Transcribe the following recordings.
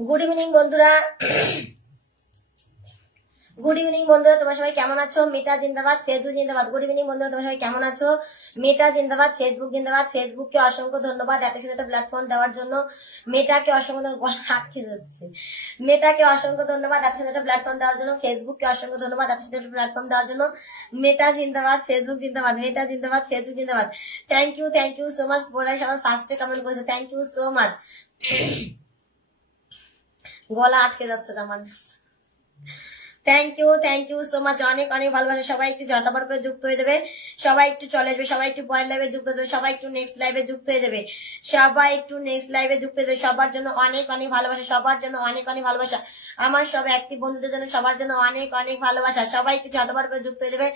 Good evening বন্ধুরা, good evening বন্ধুরা, তোমরা সবাই কেমন আছো? মেটা জিন্দাবাদ, ফেসবুক জিন্দাবাদ। গুড ইভিনিং বন্ধুরা, তোমরা সবাই কেমন আছো? মেটা জিন্দাবাদ, ফেসবুক জিন্দাবাদ। ফেসবুককে অসংখ্য ধন্যবাদ এত সুন্দর একটা প্ল্যাটফর্ম দেওয়ার জন্য। মেটাকে অসংখ্য আটকে যাচ্ছে। মেটাকে অসংখ্য ধন্যবাদ এত সুন্দর একটা প্ল্যাটফর্ম দেওয়ার জন্য। ফেসবুককে অসংখ্য ধন্যবাদ এত সুন্দর একটা প্ল্যাটফর্ম দেওয়ার জন্য। মেটা জিন্দাবাদ, ফেসবুক জিন্দাবাদ। মেটা জিন্দাবাদ, ফেসবুক জিন্দাবাদ। Thank you so much. পড়াই সবার ফার্স্টে কমেন্ট করেছে, থ্যাংক ইউ সো মাচ। গলা আটকে যাচ্ছে আমার। Thank you so much. অনেক অনেক ভালোবাসা। সবাই একটু ঝটাপট করে যুক্ত হয়ে যাবে, সবাই একটু চলে আসবে, সবাই একটু পরের লাইভে যুক্ত হয়ে যাবে, সবাই একটু নেক্সট লাইভে যুক্ত হয়ে যাবে, সবাই একটু নেক্সট লাইভে যুক্ত হয়ে যাবে। সবার জন্য অনেক অনেক ভালোবাসা, সবার জন্য অনেক অনেক ভালোবাসা। আমার সব অ্যাক্টিভ বন্ধুদের জন্য সবার জন্য অনেক অনেক ভালোবাসা। সবাই একটু ঝটাপট করে যুক্ত হয়ে যাবে।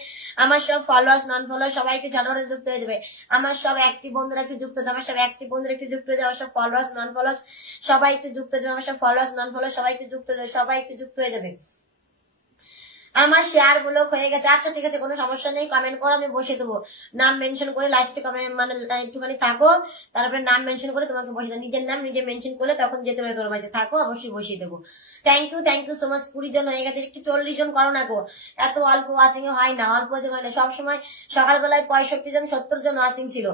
আমার সব ফলোয়ার্স নন ফলোয়ার সবাই একটু ঝটাপট করে যুক্ত হয়ে যাবে। আমার সব অ্যাক্টিভ বন্ধুরা একটু যুক্ত হয়ে যাবে, আমার সব অ্যাক্টিভ বন্ধুরা একটু যুক্ত হয়ে যাবে, আমার সব ফলোয়ার্স নন ফলোয়ার্স সবাই একটু যুক্ত হয়ে যাবে, আমার সব ফলোয়ার্স নন ফলোয়ার সবাই একটু যুক্ত হয়ে যাবে, সবাই একটু যুক্ত হয়ে যাবে। আমার শেয়ার গুলো হয়ে গেছে। আচ্ছা ঠিক আছে, কোনো সমস্যা নেই, কমেন্ট করো, আমি বসিয়ে দেবো। নাম মেনশন করে লাস্টে কমেন্ট মানে একটুখানি থাকো, তারপরে নাম মেনশন করে তোমাকে বসিয়ে দেবো। নিজের নাম নিজে মেনশন করলে তখন যেতে পারে তোমার বাড়িতে, থাকো, অবশ্যই বসিয়ে দেবো। Thank you so much. 20 জন হয়ে গেছে, একটু 40 জন করো না গো, এত অল্প ওয়াচিং এ হয় না, অল্প ওয়াচিং হয় না। সবসময় সকালবেলায় 65 জন 70 জন ওয়াচিং ছিল।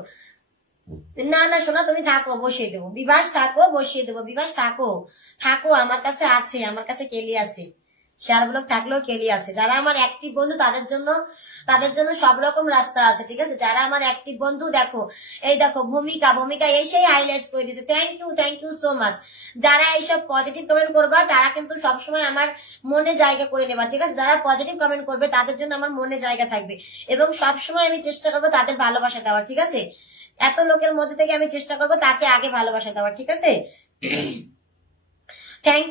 না না শোনা, তুমি থাকো, বসিয়ে দেবো। বিবাস থাকো, বসিয়ে দেবো। বিবাস থাকো, থাকো, আমার কাছে আছে, আমার কাছে কেলি আছে, শেয়ার ব্লক থাকলেও কেলি আছে। যারা আমার অ্যাক্টিভ বন্ধু তাদের জন্য সব রকম রাস্তা আছে, ঠিক আছে। যারা আমার অ্যাক্টিভ বন্ধু, দেখো এই দেখো ভূমিকা এই সেই হাইলাইটস করে দিয়েছে। Thank you so much. যারা এইসব পজিটিভ কমেন্ট করবা তারা কিন্তু সবসময় আমার মনে জায়গা করে নেবা, ঠিক আছে। যারা পজিটিভ কমেন্ট করবে তাদের জন্য আমার মনে জায়গা থাকবে, এবং সবসময় আমি চেষ্টা করবো তাদের ভালোবাসা দেওয়ার, ঠিক আছে। এত লোকের মধ্যে থেকে আমি চেষ্টা করবো তাকে আগে ভালোবাসা দেওয়ার, ঠিক আছে। থ্যাংক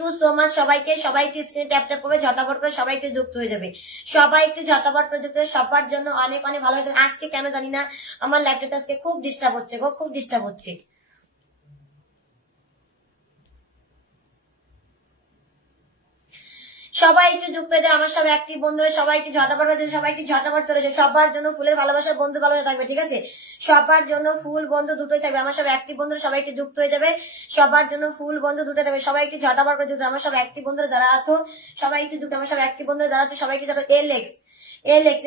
ইউ সো মাচ সবাইকে। সবাই একটু স্ক্রিনে ট্যাপ ট্যাপ করবে, ঝটাপট করে সবাই একটু যুক্ত হয়ে যাবে, সবাই একটু ঝটাপট করে যুক্ত হয়ে। সবার জন্য অনেক অনেক ভালো। আজকে কেন জানি না আমার ল্যাপটপটা আজকে খুব ডিস্টার্ব হচ্ছে গো, খুব ডিস্টার্ব হচ্ছে। সবাই একটু যুক্ত হয়ে যায়, আমার সব অ্যাক্টিভ বন্ধুরা সবাই একটু ঝটাপট হয়ে যায়, সবাই একটু ঝটাপট চলে যায়। সবার জন্য ফুলের ভালোবাসা, বন্ধু ভালোবাসা থাকবে, ঠিক আছে। সবার জন্য ফুল বন্ধু দুটোই থাকবে। আমার সব অ্যাক্টিভ বন্ধুরা সবাই একটু যুক্ত হয়ে যাবে, সবার জন্য ফুল বন্ধু দুটোই থাকবে, সবাই একটু ঝটাপট করে যুক্ত। আমার সব অ্যাক্টিভ বন্ধুরা যারা আছো সবাই একটু যুক্ত, আমার সব অ্যাক্টিভ বন্ধুরা যারা আছো সবাই একটু যুক্ত।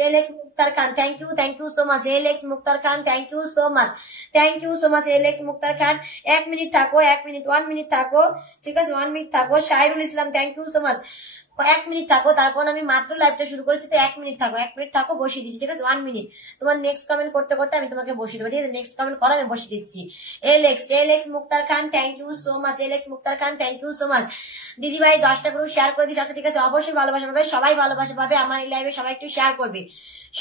Alex Muktar Khan, thank you so much. Alex Muktar Khan, thank you so much. Alex Muktar Khan, 1 minute থাকো, 1 মিনিট 1 মিনিট থাকো, ঠিক আছে, 1 মিনিট থাকো। Shahirul Islam, thank you so much. 1 minute থাকো, তারপর আমি মাত্র লাইভটা শুরু করেছি, তো 1 মিনিট থাকো, 1 মিনিট থাকো, বসিয়ে দিচ্ছি, ঠিক আছে। 1 মিনিট তোমার নেক্সট কমেন্ট করতে করতে আমি তোমাকে বসিয়ে দেবো, ঠিক আছে। নেক্সট কমেন্ট করো, আমি বসিয়ে দিচ্ছি। Alex Muktar Khan, thank you so much. Alex Muktar Khan, thank you so much. দিদি ভাই 10টা গ্রুপ শেয়ার করে দিচ্ছে, আচ্ছা ঠিক আছে, অবশ্যই ভালোবাসা পাবে, সবাই ভালোবাসা পাবে। আমার এই লাইভে সবাই একটু শেয়ার করবে,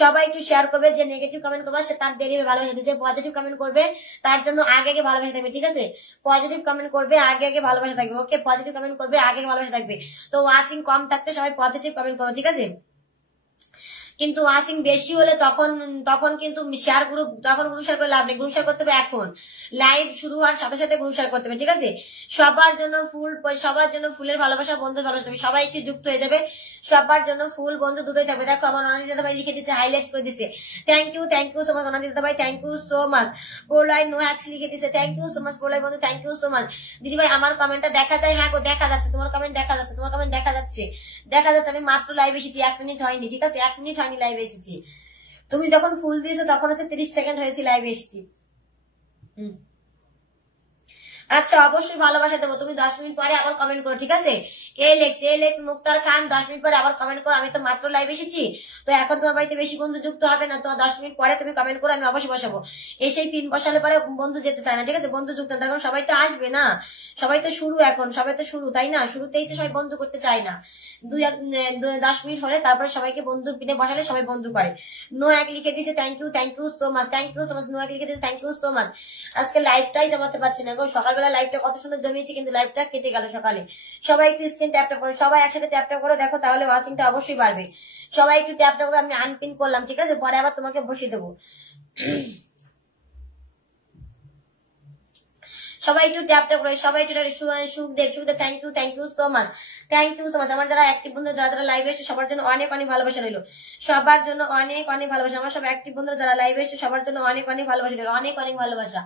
সবাই একটু শেয়ার করবে। যে নেগেটিভ কমেন্ট করবে সে তার দেরি ভালোবাসা, যে পজিটিভ কমেন্ট করবে তার জন্য আগে ভালোবাসা থাকবে, ঠিক আছে। পজিটিভ কমেন্ট করবে আগে ভালোবাসা থাকবে, ওকে। পজিটিভ কমেন্ট করবে আগে ভালোবাসা থাকবে। তো ওয়াচিং কম থাকতে সবাই পজিটিভ কমেন্ট করো, ঠিক আছে। কিন্তু ওয়াচিং বেশি হলে তখন কিন্তু শেয়ার গ্রুপ, তখন গ্রুপ শেয়ার করে লাভ নেই। গ্রুপ শেয়ার করতে হবে এখন, লাইভ শুরু হওয়ার সাথে সাথে গ্রুপ শেয়ার করতে হবে, ঠিক আছে। সবার জন্য ফুলের ভালোবাসা, বন্ধু ভালোবাসা থাকবে, সবাই একটু যুক্ত হয়ে যাবে। সবার জন্য ফুল বন্ধু দুটোই থাকবে। দেখো আমার অনাদিতা ভাই লিখে দিচ্ছে, হাইলাইট করে দিচ্ছে। Thank you so much Anadita ভাই, thank you so much. Pralay no hacks লিখে দিচ্ছে, thank you so much Pralay বন্ধু, থ্যাংক ইউ সো মাচ। দিদি ভাই আমার কমেন্টটা দেখা যায়? হ্যাঁ গো দেখা যাচ্ছে, তোমার কমেন্ট দেখা যাচ্ছে, তোমার কমেন্ট দেখা যাচ্ছে। আমি মাত্র লাইভ এসেছি, 1 মিনিট হয়নি, ঠিক আছে, 1 মিনিট হয়নি লাইভ এসেছি। তুমি যখন ফুল দিয়েছো তখন হচ্ছে 30 সেকেন্ড হয়েছে লাইভ এসেছি। আচ্ছা অবশ্যই ভালোবাসা দেবো। তুমি 10 মিনিট পরে আবার কমেন্ট করো, ঠিক আছে। এলেক্স মুক্তার খান 10 মিনিট পরে আবার কমেন্ট করো। আমি তো মাত্র লাইভ এসেছি, তো এখন তোমার বাড়িতে বেশি বন্ধু যুক্ত হবে না, তো 10 মিনিট পরে তুমি কমেন্ট করো, আমি অবশ্যই বসাবো। এসেই পিন বসালে পরে বন্ধু যেতে চায় না, ঠিক আছে। বন্ধু যুক্ত না, কারণ সবাই তো আসবে না, সবাই তো শুরু, এখন সবাই তো শুরু, তাই না। শুরুতেই তো সবাই বন্ধু করতে চায় না। 10 মিনিট হলে তারপরে সবাইকে বন্ধুর পিনে বসালে সবাই বন্ধু করে। নো এক লিখে দিয়েছে, থ্যাংক ইউ সো মাচ। নো এক লিখে দিয়েছে, থ্যাংক ইউ সো মাচ। আজকে লাইভটাই জমাতে পারছি না গো, সকালবেলা লাইভটা কত সুন্দর জমিয়েছি, কিন্তু লাইভটা কেটে গেল সকালে। সবাই একটু স্ক্রিন ট্যাপটা করো, সবাই একসাথে ট্যাপটা করো, দেখো তাহলে ওয়াচিংটা অবশ্যই বাড়বে। সবাই একটু ট্যাপটা করো, আমি আনপিন করলাম, ঠিক আছে, পরে আবার তোমাকে বসিয়ে দেবো। সবাই একটু ট্যাপটা করে, সবাই একটু Sukhdev, thank you so much. আমার যারা অ্যাক্টিভ বন্ধু, যারা লাইভে এসে সবার জন্য অনেক অনেক ভালোবাসা রইলো, সবার জন্য অনেক অনেক ভালোবাসা। আমার সব অ্যাক্টিভ বন্ধু যারা লাইভে এসে সবার জন্য অনেক অনেক ভালোবাসা রইলো, অনেক অনেক ভালোবাসা।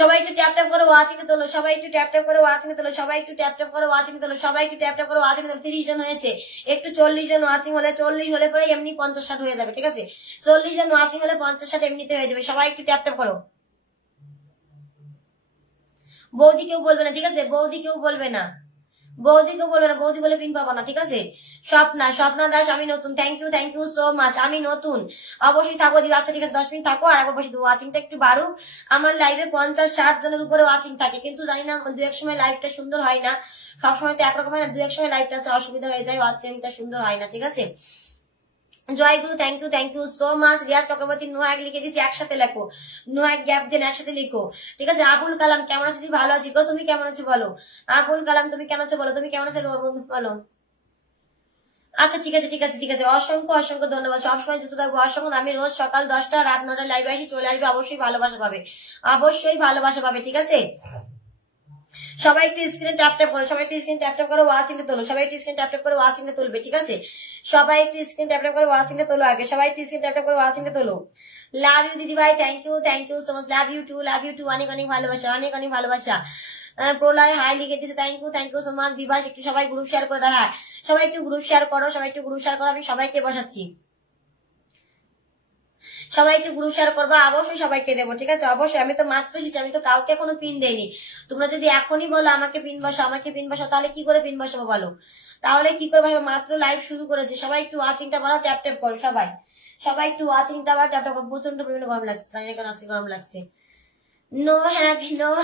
সবাই একটু ট্যাপ ট্যাপ করে ওয়াচিং এ তোলো, সবাই একটু ট্যাপ ট্যাপ করে ওয়াচিং এ তোলো, সবাই একটু ট্যাপ ট্যাপ করে ওয়াচিং এ তোলো, সবাই একটু ট্যাপ ট্যাপ করে ওয়াচিং এ তোলো। 30 জন হয়েছে, একটু 40 জন ওয়াচিং হলে, 40 হলে পরে এমনি 50-60 হয়ে যাবে, ঠিক আছে? 40 জন ওয়াচিং হলে 50-60 এমনিতে হয়ে যাবে। সবাই একটু ট্যাপ ট্যাপ করো। বৌদি কেউ বলবে না, ঠিক আছে? বৌদি কেউ বলবে না, বৌদি কেউ বলবে না, বৌদি বলে পিন পাবো না, ঠিক আছে? স্বপ্না দাস, আমি নতুন, থ্যাংক ইউ সো মাচ, আমি নতুন, অবশ্যই থাকো দিদি। আচ্ছা ঠিক আছে, 10 মিনিট থাকো, আর একবার বসে দেবো। ওয়াচিংটা একটু বাড়ুক। আমার লাইভে 50-60 জনের উপরে ওয়াচিং থাকে, কিন্তু জানি না দু এক সময় লাইভটা সুন্দর হয় না, সবসময় তো একরকম হয় না, দু এক সময় লাইভটা অসুবিধা হয়ে যায়, ওয়াচিংটা সুন্দর হয় না, ঠিক আছে? জয়গুরু, thank you so much. Riya Chakraborty, no এক লিখে দিচ্ছি, একসাথে লেখো, নো এক গ্যাপ দেন, একসাথে লিখো, ঠিক আছে? আবুল কালাম, কেমন আছো দিদি? ভালো আছি গো, তুমি কেমন আছো বলো? আবুল কালাম, তুমি কেমন আছো বলো, তুমি কেমন আছো বলো। আচ্ছা ঠিক আছে, অসংখ্য ধন্যবাদ। সবসময় যুক্ত থাকবো, অসংখ্য। আমি রোজ সকাল 10টা রাত 9টা লাইভে আসি, চলে আসবে, অবশ্যই ভালোবাসা পাবে, অবশ্যই ভালোবাসা পাবে, ঠিক আছে? সবাই একটু স্ক্রিনে ট্যাপ ট্যাপ করো, সবাই একটু স্ক্রিন ট্যাপ ট্যাপ করে ওয়াচিং এ তোলো, সবাই একটু স্ক্রিন ট্যাপ ট্যাপ করে ওয়াচিং এ তুলবে, ঠিক আছে? সবাই একটু স্ক্রিন ট্যাপ ট্যাপ করে ওয়াচিং এ তোলো আগে, সবাই একটু স্ক্রিন ট্যাপ ট্যাপ করে ওয়াচিং এ তোলো। লাভ ইউ দিদি ভাই, thank you so much, love you too, অনেক অনেক ভালোবাসা, অনেক অনেক ভালোবাসা। প্রলয় হাই লিখে দিচ্ছে, thank you so much. Bibhas, একটু সবাই গ্রুপ শেয়ার করে দাও, হ্যাঁ সবাই একটু গ্রুপ শেয়ার করো, সবাই একটু গ্রুপ শেয়ার করো, আমি সবাইকে বসাচ্ছি, সবাই একটু গ্রুপ শেয়ার করবা, অবশ্যই সবাইকে দেবো, ঠিক আছে? অবশ্যই, আমি তো মাত্র শিখছি, আমি তো কাউকে এখনো পিন দেইনি। তোমরা যদি এখনই বলো আমাকে পিন বসাও, তাহলে কি করে পিন বসাবো বলো? তাহলে কি করে বসাবো? মাত্র লাইভ শুরু করেছে, সবাই একটু ওয়াচিংটা বাড়াও, ট্যাপ ট্যাপ করো, সবাই একটু ওয়াচিংটা বাড়াও, ট্যাপ ট্যাপ করো। প্রচন্ড পরিমাণে গরম লাগছে, আজকে গরম লাগছে। নো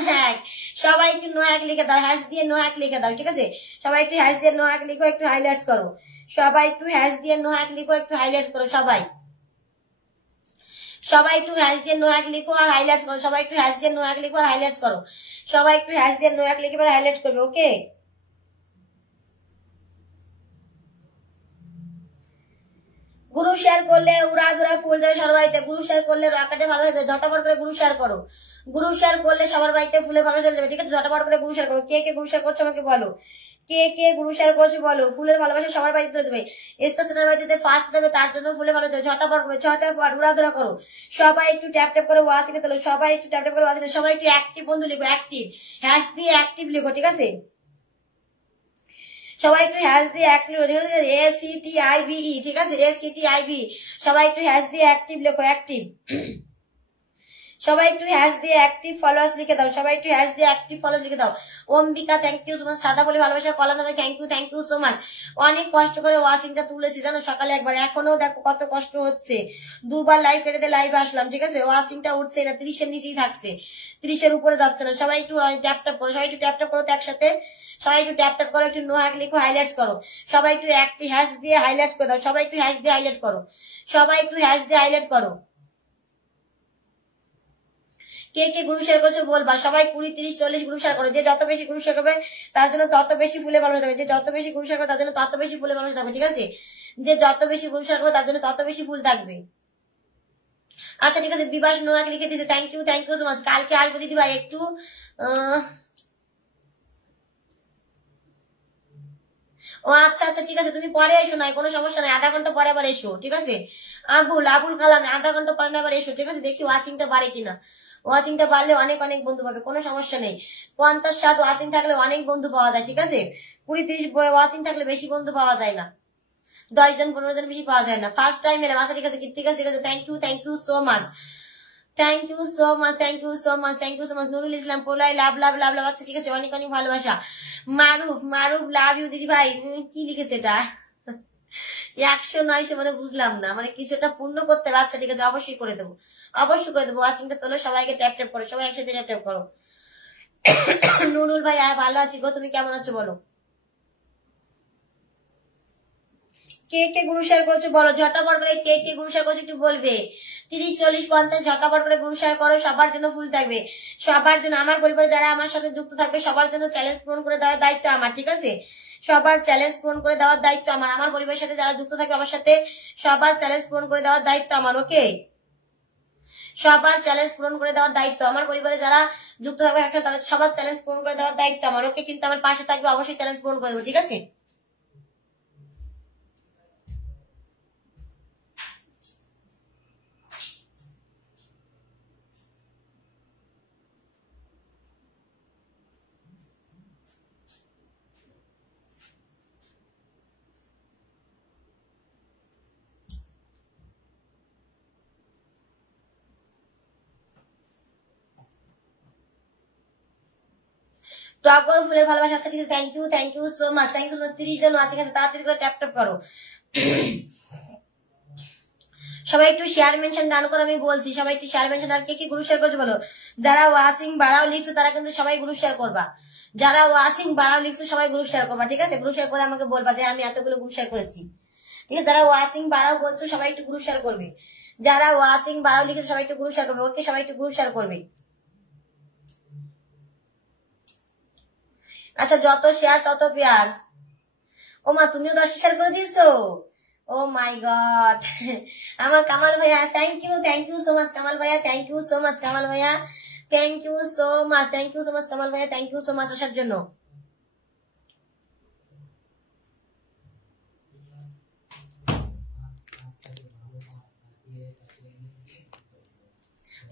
হ্যাক, সবাই একটু নো হ্যাক লিখে দাও, হ্যাশ দিয়ে নো হ্যাক লিখে দাও, ঠিক আছে? সবাই একটু হ্যাশ দিয়ে নো হ্যাক লিখো, একটু হাইলাইটস করো, সবাই একটু হ্যাশ দিয়ে নো হ্যাক লিখো, একটু হাইলাইটস করো, সবাই একটু হ্যাশ দিয়ে নো হ্যাক লিখো আর হাইলাইটস করো, সবাই একটু হ্যাশ দিয়ে নো হ্যাক লিখো আর হাইলাইটস করো, সবাই একটু হ্যাশ দিয়ে নো হ্যাক লিখে আর হাইলাইটস করবে, ওকে? গ্রুপ শেয়ার করলে উড়াধুরা ফুল দেবে সবার বাড়িতে, গ্রুপ শেয়ার করলে রাকাটে ভালো হয়ে যাবে, ঝটাপট করে গ্রুপ শেয়ার করো, গ্রুপ শেয়ার করলে সবার বাড়িতে ফুলে ভালো চলে যাবে, ঠিক আছে? ঝটাপট করে গ্রুপ শেয়ার করো। কে কে গ্রুপ শেয়ার করছো আমাকে বলো, কে গ্রুপ শেয়ার করছো বলো। ফুলের ভালোবাসা সবার বাড়িতে চলে যাবে, স্টেশনের বাড়িতে ফার্স্ট যাবে, তার জন্য ফুলে ভালো যাবে, ঝটাপট উড়াধুরা করো, সবাই একটু ট্যাপ ট্যাপ করে ওয়াচিং এ তোলো, সবাই একটু ট্যাপ ট্যাপ করে ওয়াচিং, সবাই একটু অ্যাক্টিভ বন্ধু লিখো, অ্যাক্টিভ, হ্যাশ দিয়ে অ্যাক্টিভ লিখো, ঠিক আছে? সবাই একটু হ্যাশ দিয়ে অ্যাক্টিভ, ACTIVE, ঠিক আছে? ACTIVE, সবাই একটু হ্যাশ দিয়ে অ্যাক্টিভ লেখো, অ্যাক্টিভ, সবাই একটু হ্যাশ দিয়ে অ্যাক্টিভ ফলোয়ার্স লিখে দাও, সবাই একটু হ্যাশ দিয়ে অ্যাক্টিভ ফলোয়ার্স লিখে দাও। Ambika, thank you so much. সাদা বলে ভালোবাসা, কলাম দাদা, থ্যাংক ইউ সো মাচ। অনেক কষ্ট করে ওয়াচিংটা তুলেছি জানো, সকালে একবার, এখনো দেখো কত কষ্ট হচ্ছে, দুবার লাইভ কেটে দিয়ে লাইভে আসলাম, ঠিক আছে? ওয়াচিংটা উঠছে না, 30-এর নিচেই থাকছে, 30-এর উপরে যাচ্ছে না। সবাই একটু ট্যাপ ট্যাপ করো, সবাই একটু ট্যাপ ট্যাপ করো তো একসাথে, সবাই একটু ট্যাপ ট্যাপ করো, একটু নো হ্যাক লিখো, হাইলাইটস করো, সবাই একটু অ্যাক্টিভ হ্যাশ দিয়ে হাইলাইটস করে দাও, সবাই একটু হ্যাশ দিয়ে হাইলাইট করো, সবাই একটু হ্যাশ দিয়ে হাইলাইট করো। কে গ্রুপ শেয়ার করছো বলবা, সবাই 20-30-40 গ্রুপ শেয়ার করো, যে যত বেশি গ্রুপ শেয়ার করবে তার জন্য তত বেশি ফুলে ভালো থাকবে, যে যত বেশি গ্রুপ শেয়ার করবে তার জন্য তত বেশি ফুলে ভালো থাকবে, ঠিক আছে? যে যত বেশি গ্রুপ শেয়ার করবে তার জন্য তত বেশি ফুল থাকবে। আচ্ছা ঠিক আছে, বিবাস নোয়াকে লিখে দিয়েছে, থ্যাংক ইউ সো মাচ। কালকে আসবো দিদি ভাই, একটু ও আচ্ছা ঠিক আছে, তুমি পরে এসো, নাই কোনো সমস্যা নাই, আধা ঘন্টা পরে আবার এসো, ঠিক আছে? আবুল কালাম, আধা ঘন্টা পরে আবার এসো, ঠিক আছে? দেখি ওয়াচিংটা বাড়ে কিনা, ওয়াচিংটা বাড়লে অনেক অনেক বন্ধু পাবে, কোনো সমস্যা নেই। 50-60 ওয়াচিং থাকলে অনেক বন্ধু পাওয়া যায়, ঠিক আছে? 20-30 ওয়াচিং থাকলে বেশি বন্ধু পাওয়া যায় না, 10 জন 15 জন বেশি পাওয়া যায় না। ফার্স্ট টাইম এলাম, আচ্ছা ঠিক আছে, thank you so much, thank you so much. Nurul Islam, পোলাই, লাভ, আচ্ছা ঠিক আছে, অনেক অনেক ভালোবাসা। মারুফ, লাভ ইউ দিদি ভাই। কি লিখেছে এটা? 109 মানে বুঝলাম না, মানে কিছুটা পূর্ণ করতে হবে। আচ্ছা ঠিক আছে, অবশ্যই করে দেবো, ওয়াচিংটা তোলো, সবাইকে ট্যাপ ট্যাপ করো, সবাই একসাথে ট্যাপ ট্যাপ করো। নুরুল ভাই, ভালো আছি গো, তুমি কেমন আছো বলো? কে গ্রুপ শেয়ার করছো বলো, ঝটাপট করে কে গ্রুপ শেয়ার করছো একটু বলবে। 30-40-50 ঝটাপট করে গ্রুপ শেয়ার করো, সবার জন্য ফুল থাকবে, সবার জন্য, আমার পরিবারে যারা আমার সাথে যুক্ত থাকবে সবার জন্য চ্যালেঞ্জ পূরণ করে দেওয়ার দায়িত্ব আমার, ঠিক আছে? সবার চ্যালেঞ্জ পূরণ করে দেওয়ার দায়িত্ব আমার পরিবারের সাথে যারা যুক্ত থাকবে আমার সাথে, সবার চ্যালেঞ্জ পূরণ করে দেওয়ার দায়িত্ব আমার, ওকে? সবার চ্যালেঞ্জ পূরণ করে দেওয়ার দায়িত্ব আমার, পরিবারে যারা যুক্ত থাকবে তাদের সবার চ্যালেঞ্জ পূরণ করে দেওয়ার দায়িত্ব আমার, ওকে? কিন্তু আমার পাশে থাকবে, অবশ্যই চ্যালেঞ্জ পূরণ করে দেবো, ঠিক আছে? টগর ফুলের ভালোবাসা আছে, ঠিক আছে, থ্যাংক ইউ সো মাচ, 30 জন আছে, ঠিক আছে, তাড়াতাড়ি করে ট্যাপ ট্যাপ করো। সবাই একটু শেয়ার মেনশন ডান করে, আমি বলছি সবাই একটু শেয়ার মেনশন। আর কে কি গ্রুপ শেয়ার করছে বলো? যারা ওয়াচিং বাড়াও লিখছো তারা কিন্তু সবাই গ্রুপ শেয়ার করবা, যারা ওয়াচিং বাড়াও লিখছো সবাই গ্রুপ শেয়ার করবা, ঠিক আছে? গ্রুপ শেয়ার করে আমাকে বলবা যে আমি এতগুলো গ্রুপ শেয়ার করেছি, ঠিক আছে? যারা ওয়াচিং বাড়াও বলছো সবাই একটু গ্রুপ শেয়ার করবে, যারা ওয়াচিং বাড়াও লিখেছো সবাই একটু গ্রুপ শেয়ার করবে, ওকে সবাই একটু গ্রুপ শেয়ার করবে। আচ্ছা, যত শেয়ার তত পেয়ার। ও মা, তুমিও 10টা শেয়ার করে দিয়েছো? Oh my god. আমার কামাল ভাইয়া thank you so much, Kamal ভাইয়া thank you so much, Kamal ভাইয়া thank you so much, Kamal ভাইয়া থ্যাংক ইউ সো মাচ আসার জন্য।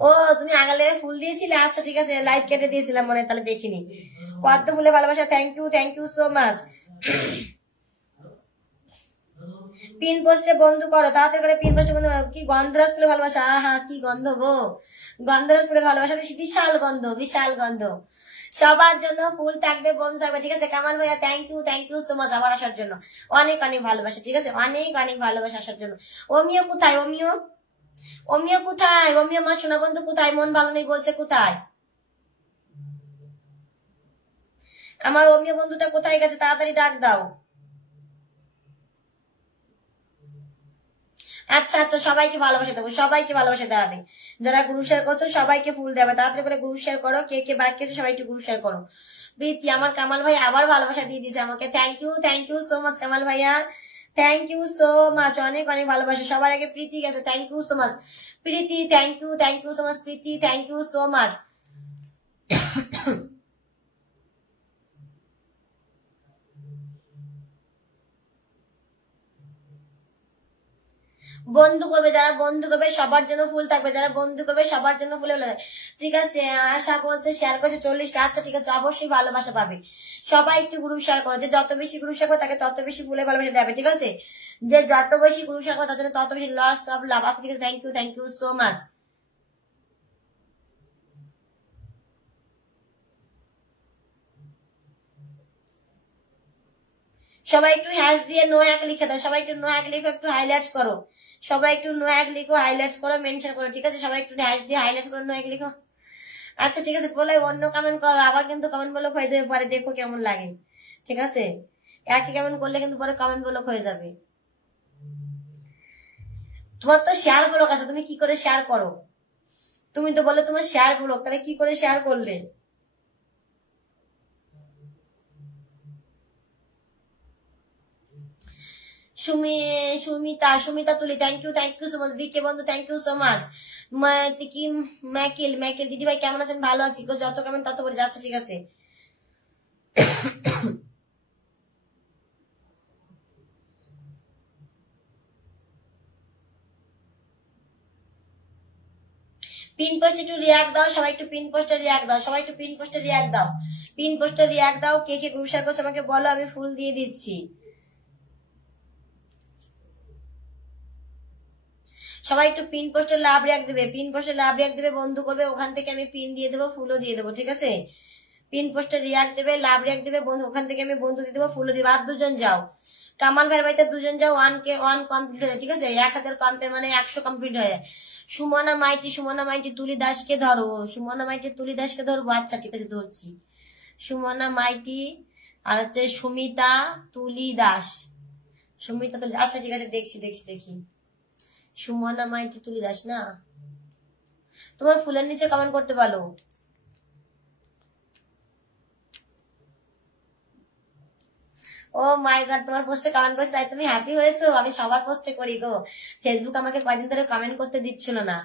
ও তুমি আগালে ফুল দিয়েছিলে? আচ্ছা ঠিক আছে, লাইভ কেটে দিয়েছিলাম মনে, তাহলে দেখিনি। পদ্ম ফুলে ভালোবাসা thank you so much. Pin পোস্টে বন্ধু করো, তাড়াতাড়ি করে পিন পোস্টে বন্ধু করো। কি গন্ধরাজ ফুলে ভালোবাসা, আহা কি গন্ধ গো, গন্ধরাজ ফুলে ভালোবাসা বিশাল গন্ধ, বিশাল গন্ধ। সবার জন্য ফুল থাকবে, বন্ধু থাকবে, ঠিক আছে? কামাল ভাইয়া থ্যাংক ইউ সো মাচ আবার আসার জন্য, অনেক অনেক ভালোবাসা, ঠিক আছে? অনেক অনেক ভালোবাসা আসার জন্য। অমিও কোথায়? অমিও কোথায়? অমিও আমার সোনা বন্ধু কোথায়? মন ভালো নেই বলছে, কোথায় আমার অমিও বন্ধুটা? কোথায় গেছে? তাড়াতাড়ি ডাক দাও। আচ্ছা আচ্ছা, সবাইকে ভালোবাসা দেবো, সবাইকে ভালোবাসা দেওয়া হবে। যারা গ্রুপ শেয়ার করছো সবাইকে ফুল দেবে, তাড়াতাড়ি করে গ্রুপ শেয়ার করো। কে কে বাকি আছে সবাই একটু গ্রুপ শেয়ার করো। প্রীতি, আমার কামাল ভাই আবার ভালোবাসা দিয়ে দিয়েছে আমাকে, thank you so much Kamal ভাইয়া, থ্যাংক ইউ সো মাচ, অনেক অনেক ভালোবাসা। সবার আগে প্রীতি গেছে, thank you so much Preeti, thank you so much Preeti, thank you so much. বন্ধু করবে, যারা বন্ধু করবে সবার জন্য ফুল থাকবে, যারা বন্ধু করবে সবার জন্য ফুলে ফুলে, ঠিক আছে? আশা বলছে শেয়ার করছে 40টা। আচ্ছা ঠিক আছে, অবশ্যই ভালোবাসা পাবে। সবাই একটু গ্রুপ শেয়ার করো, যে যত বেশি গ্রুপ শেয়ার করবে তাকে তত বেশি ফুলে ভালোবাসা দেবে, ঠিক আছে? যে যত বেশি গ্রুপ শেয়ার করবে তার জন্য তত বেশি লস অফ লাভ। আচ্ছা ঠিক আছে, থ্যাংক ইউ সো মাচ। সবাই একটু হ্যাশ দিয়ে নো এক লিখে দাও, সবাই একটু নো এক লিখো, একটু হাইলাইটস করো, সবাই একটু নো এক লিখো, হাইলাইটস করো, মেনশন করো, ঠিক আছে? সবাই একটু হ্যাশ দিয়ে হাইলাইটস করো, নো এক লিখো। আচ্ছা ঠিক আছে, বলে অন্য কমেন্ট করো, আবার কিন্তু কমেন্ট ব্লক হয়ে যাবে পরে, দেখো কেমন লাগে, ঠিক আছে? একই কমেন্ট করলে কিন্তু পরে কমেন্ট ব্লক হয়ে যাবে। তোমার তো শেয়ার ব্লক আছে, তুমি কি করে শেয়ার করো? তুমি তো বলে তোমার শেয়ার ব্লক, তাহলে কি করে শেয়ার করলে? সুমিতা তুলি থ্যাংক ইউ সো মাচ। বিকে বন্ধু থ্যাংক ইউ সো মাচ। কি ম্যাকিল দিদি ভাই কেমন আছেন? ভালো আছি গো, যত কমেন্ট তত করে যাচ্ছে, ঠিক আছে? পিন পোস্টে একটু রিয়াক্ট দাও, সবাই একটু পিন পোস্টে রিয়াক্ট দাও, সবাই একটু পিন পোস্টে রিয়াক্ট দাও, পিন পোস্টে রিয়াক্ট দাও। কে কে গ্রুপ শেয়ার করছে আমাকে বলো, আমি ফুল দিয়ে দিচ্ছি। সবাই একটু পিন পোস্টে লাভ রিয়াক্ট দেবে, পিন পোস্টে লাভ রিয়াক্ট দেবে, বন্ধু করবে, ওখান থেকে আমি পিন দিয়ে দেবো, ফুলও দিয়ে দেবো, ঠিক আছে? পিন পোস্টে রিয়াক্ট দেবে, লাভ রিয়াক্ট দেবে, বন্ধু, ওখান থেকে আমি বন্ধু দিয়ে দেবো, ফুলও দিবো। আর দুজন যাও, কামাল ভাইয়ের বাড়িতে দুজন যাও, 1 কমপ্লিট হয়ে যায়, ঠিক আছে? 1000 কমপ্লিট মানে 100 কমপ্লিট হয়ে যায়। সুমনা মাইটি তুলি দাসকে ধরো, সুমনা মাইটি তুলি দাসকে ধরবো। আচ্ছা ঠিক আছে, ধরছি। সুমনা মাইটি আর হচ্ছে সুমিতা তুলি দাস, সুমিতা তুলি, আচ্ছা ঠিক আছে, দেখি। সুমনা মাইটি তুলি দাস না? তোমার ফুলের নিচে কমেন্ট করতে পারো। ও মাই গড, তোমার পোস্টে কমেন্ট করেছে তাই তুমি হ্যাপি হয়েছো? আমি সবার পোস্টে করি গো, ফেসবুক আমাকে কয়দিন ধরে কমেন্ট করতে দিচ্ছিল না,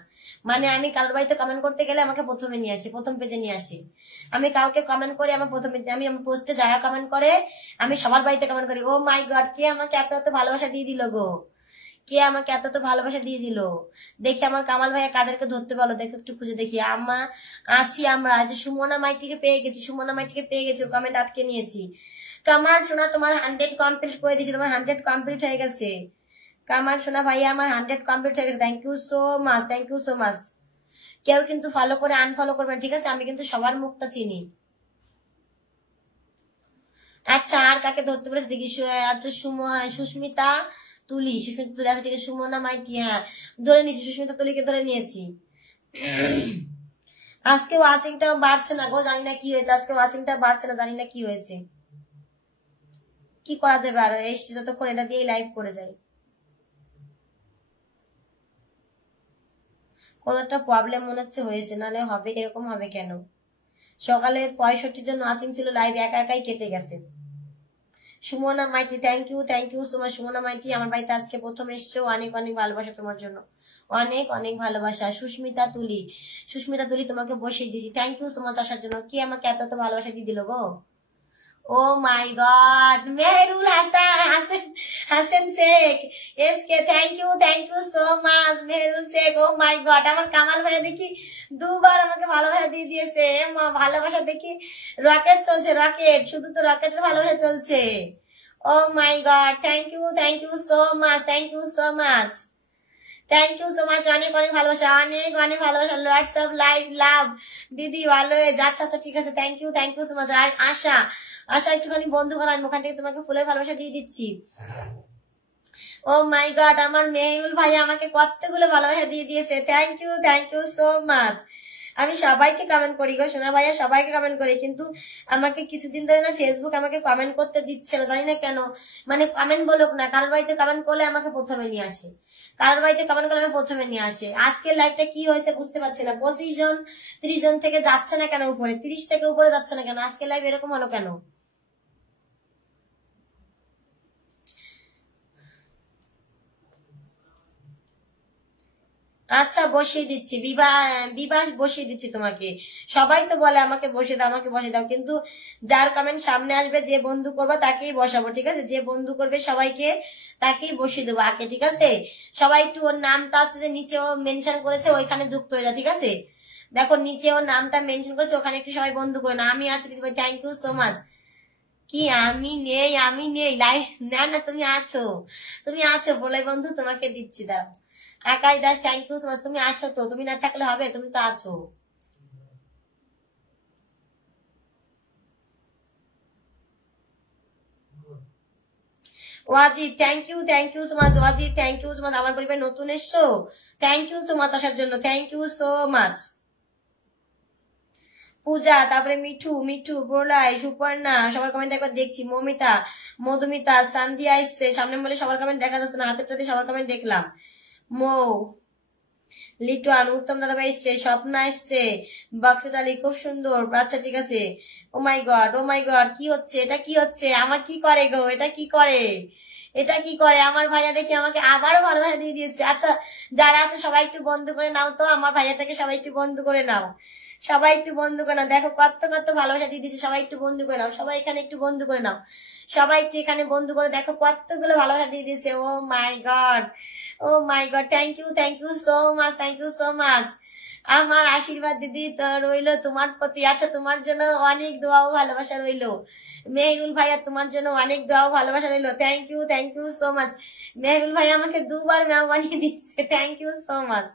মানে আমি কারোর বাড়িতে কমেন্ট করতে গেলে আমাকে প্রথমে নিয়ে আসি, প্রথম পেজে নিয়ে আসি। আমি কাউকে কমেন্ট করি, আমার প্রথমে আমি আমার পোস্টে যারা কমেন্ট করে আমি সবার বাড়িতে কমেন্ট করি। ও মাই গড, কে আমাকে এত এত ভালোবাসা দিয়ে দিল গো, কে আমাকে এত এত ভালোবাসা দিয়ে দিল? দেখি আমার কামাল ভাইয়া কাদেরকে ধরতে পারলো, দেখো একটু খুঁজে দেখি। আমরা আছি সুমনা মাইটিকে পেয়ে গেছি, কমেন্ট আটকে নিয়েছি। কামাল সোনা তোমার 100 কমপ্লিট করে দিয়েছি, তোমার 100 কমপ্লিট হয়ে গেছে। কামাল সোনা ভাইয়া আমার 100 কমপ্লিট হয়ে গেছে, থ্যাংক ইউ সো মাচ। কেউ কিন্তু ফলো করে আনফলো করবেন, ঠিক আছে? আমি কিন্তু সবার মুখটা চিনি। আচ্ছা আর কাকে ধরতে পেরেছে দেখি আচ্ছা সুস্মিতা তুলি আচ্ছা ঠিক আছে সুমনা মাইটি, হ্যাঁ ধরে নিয়েছি, সুস্মিতা তুলিকে ধরে নিয়েছি। আজকে ওয়াচিংটা বাড়ছে না গো, জানি না কি হয়েছে, আজকে ওয়াচিংটা বাড়ছে না, জানি না কি হয়েছে, কি করা যাবে। আর এসছি যতক্ষণ এটা দিয়ে লাইভ করে যাই, কোন একটা প্রবলেম মনে হচ্ছে হয়েছে, নাহলে হবে এরকম হবে কেন? সকালে 65 জন ওয়াচিং ছিল, লাইভ একা একাই কেটে গেছে। Sumana Maity thank you so much. Sumana Maity আমার বাড়িতে আজকে প্রথম এসছো, অনেক অনেক ভালোবাসা তোমার জন্য, অনেক অনেক ভালোবাসা। সুস্মিতা তুলি তোমাকে বসিয়ে দিছি, থ্যাংক ইউ সো মাচ আসার জন্য। কি আমাকে এত এত ভালোবাসা দিয়ে দিল গো, oh my God. Mehrul Hasan Sheikh SK thank you so much Mehrul Sheikh, oh my god. আমার কামাল ভাইয়া দেখি দুবার আমাকে ভালোবাসা দিয়ে দিয়েছে, ভালোবাসা দেখি রকেট চলছে, রকেট, শুধু তো রকেটের ভালোবাসা চলছে। Oh my God, thank you so much, thank you so much, thank you so much, অনেক অনেক ভালোবাসা, অনেক অনেক ভালোবাসা। হোয়াটসঅ্যাপ লাইভ লাভ দিদি ভালো হয়ে যাচ্ছে, আচ্ছা ঠিক আছে, থ্যাংক ইউ সো মাচ। আর আশা একটুখানি বন্ধু করা, আমি ওখান থেকে তোমাকে ফুলের ভালোবাসা দিয়ে দিচ্ছি। ও মাই গড, আমার মেহুল ভাই আমাকে কতগুলো ভালোবাসা দিয়ে দিয়েছে, থ্যাংক ইউ সো মাচ। আমি সবাইকে কমেন্ট করি গো সোনা ভাইয়া, সবাইকে কমেন্ট করি, কিন্তু আমাকে কিছুদিন ধরে না ফেসবুক আমাকে কমেন্ট করতে দিচ্ছে না, জানি না কেন। মানে কমেন্ট বলুক না, কারোর বাড়িতে কমেন্ট করলে আমাকে প্রথমে নিয়ে আসে, কারোর বাড়িতে কমেন্ট করলে আমি প্রথমে নিয়ে আসে। আজকের লাইভটা কি হয়েছে বুঝতে পারছি না, 25 জন 30 জন থেকে যাচ্ছে না কেন উপরে, 30 থেকে উপরে যাচ্ছে না কেন, আজকের লাইভ এরকম হলো কেন? আচ্ছা বসিয়ে দিচ্ছি, বিবাস বসিয়ে দিচ্ছি তোমাকে। সবাই তো বলে আমাকে বসে দাও, আমাকে বসে দাও, কিন্তু যার কমেন্ট সামনে আসবে, যে বন্ধু করবো তাকেই বসাবো, ঠিক আছে? যে বন্ধু করবে সবাইকে তাকেই বসিয়ে দেবো আগে, ঠিক আছে? সবাই একটু ওর নামটা আছে যে নিচে ও মেনশন করেছে, ওইখানে যুক্ত হয়ে যায়, ঠিক আছে? দেখো নিচে ওর নামটা মেনশন করেছে, ওখানে একটু সবাই বন্ধু করে না। আমি আছি দিদি ভাই, থ্যাংক ইউ সো মাচ। কি আমি নেই লাইভ? না না, তুমি আছো বলে বন্ধু তোমাকে দিচ্ছি, দাও। Akash Das thank you so much, তুমি আসো তো, তুমি না থাকলে হবে, তুমি তো আছো। Waji thank you so much, Waji thank you so much. আমার পরিবার নতুন এসছো, থ্যাংক ইউ সো মাচ আসার জন্য, থ্যাংক ইউ সো মাচ। পূজা, তারপরে মিঠু প্রলয়, সুপর্ণা, সবার কমেন্ট একবার দেখছি। মমিতা, মধুমিতা, সান্দিয়া এসছে সামনে বলে সবার কমেন্ট দেখা যাচ্ছে না, হাতের সাথে সবার কমেন্ট দেখলাম। মৌ, লিটন, উত্তম দাদা ভাই এসছে, স্বপ্না এসছে, বাক্সে আলী খুব সুন্দর, আচ্ছা ঠিক আছে। ও মাই গড, কি হচ্ছে এটা, কি হচ্ছে? আমার কি করে গো, এটা কি করে, এটা কি করে? আমার ভাইয়া দেখি আমাকে আবারও ভালোবাসা দিয়ে দিয়েছে। আচ্ছা যারা আছে সবাই একটু বন্ধ করে নাও তো, আমার ভাইয়াটাকে সবাই একটু বন্ধ করে নাও, সবাই একটু বন্ধ করে নাও। দেখো কত কত ভালোবাসা দিয়ে দিচ্ছে, সবাই একটু বন্ধ করে নাও, সবাই এখানে একটু বন্ধ করে নাও, সবাই একটু এখানে বন্ধ করে দেখো কতগুলো ভালোবাসা দিয়ে দিচ্ছে। Oh my God, thank you so much. আমার আশীর্বাদ দিদি তো রইলো তোমার প্রতি, আচ্ছা তোমার জন্য অনেক দোয়া ও ভালোবাসা রইলো। মেহরুল ভাইয়া তোমার জন্য অনেক দোয়া ও ভালোবাসা রইলো, thank you so much. Mehrul ভাইয়া আমাকে 2 বার ম্যাম বানিয়ে দিচ্ছে, thank you so much,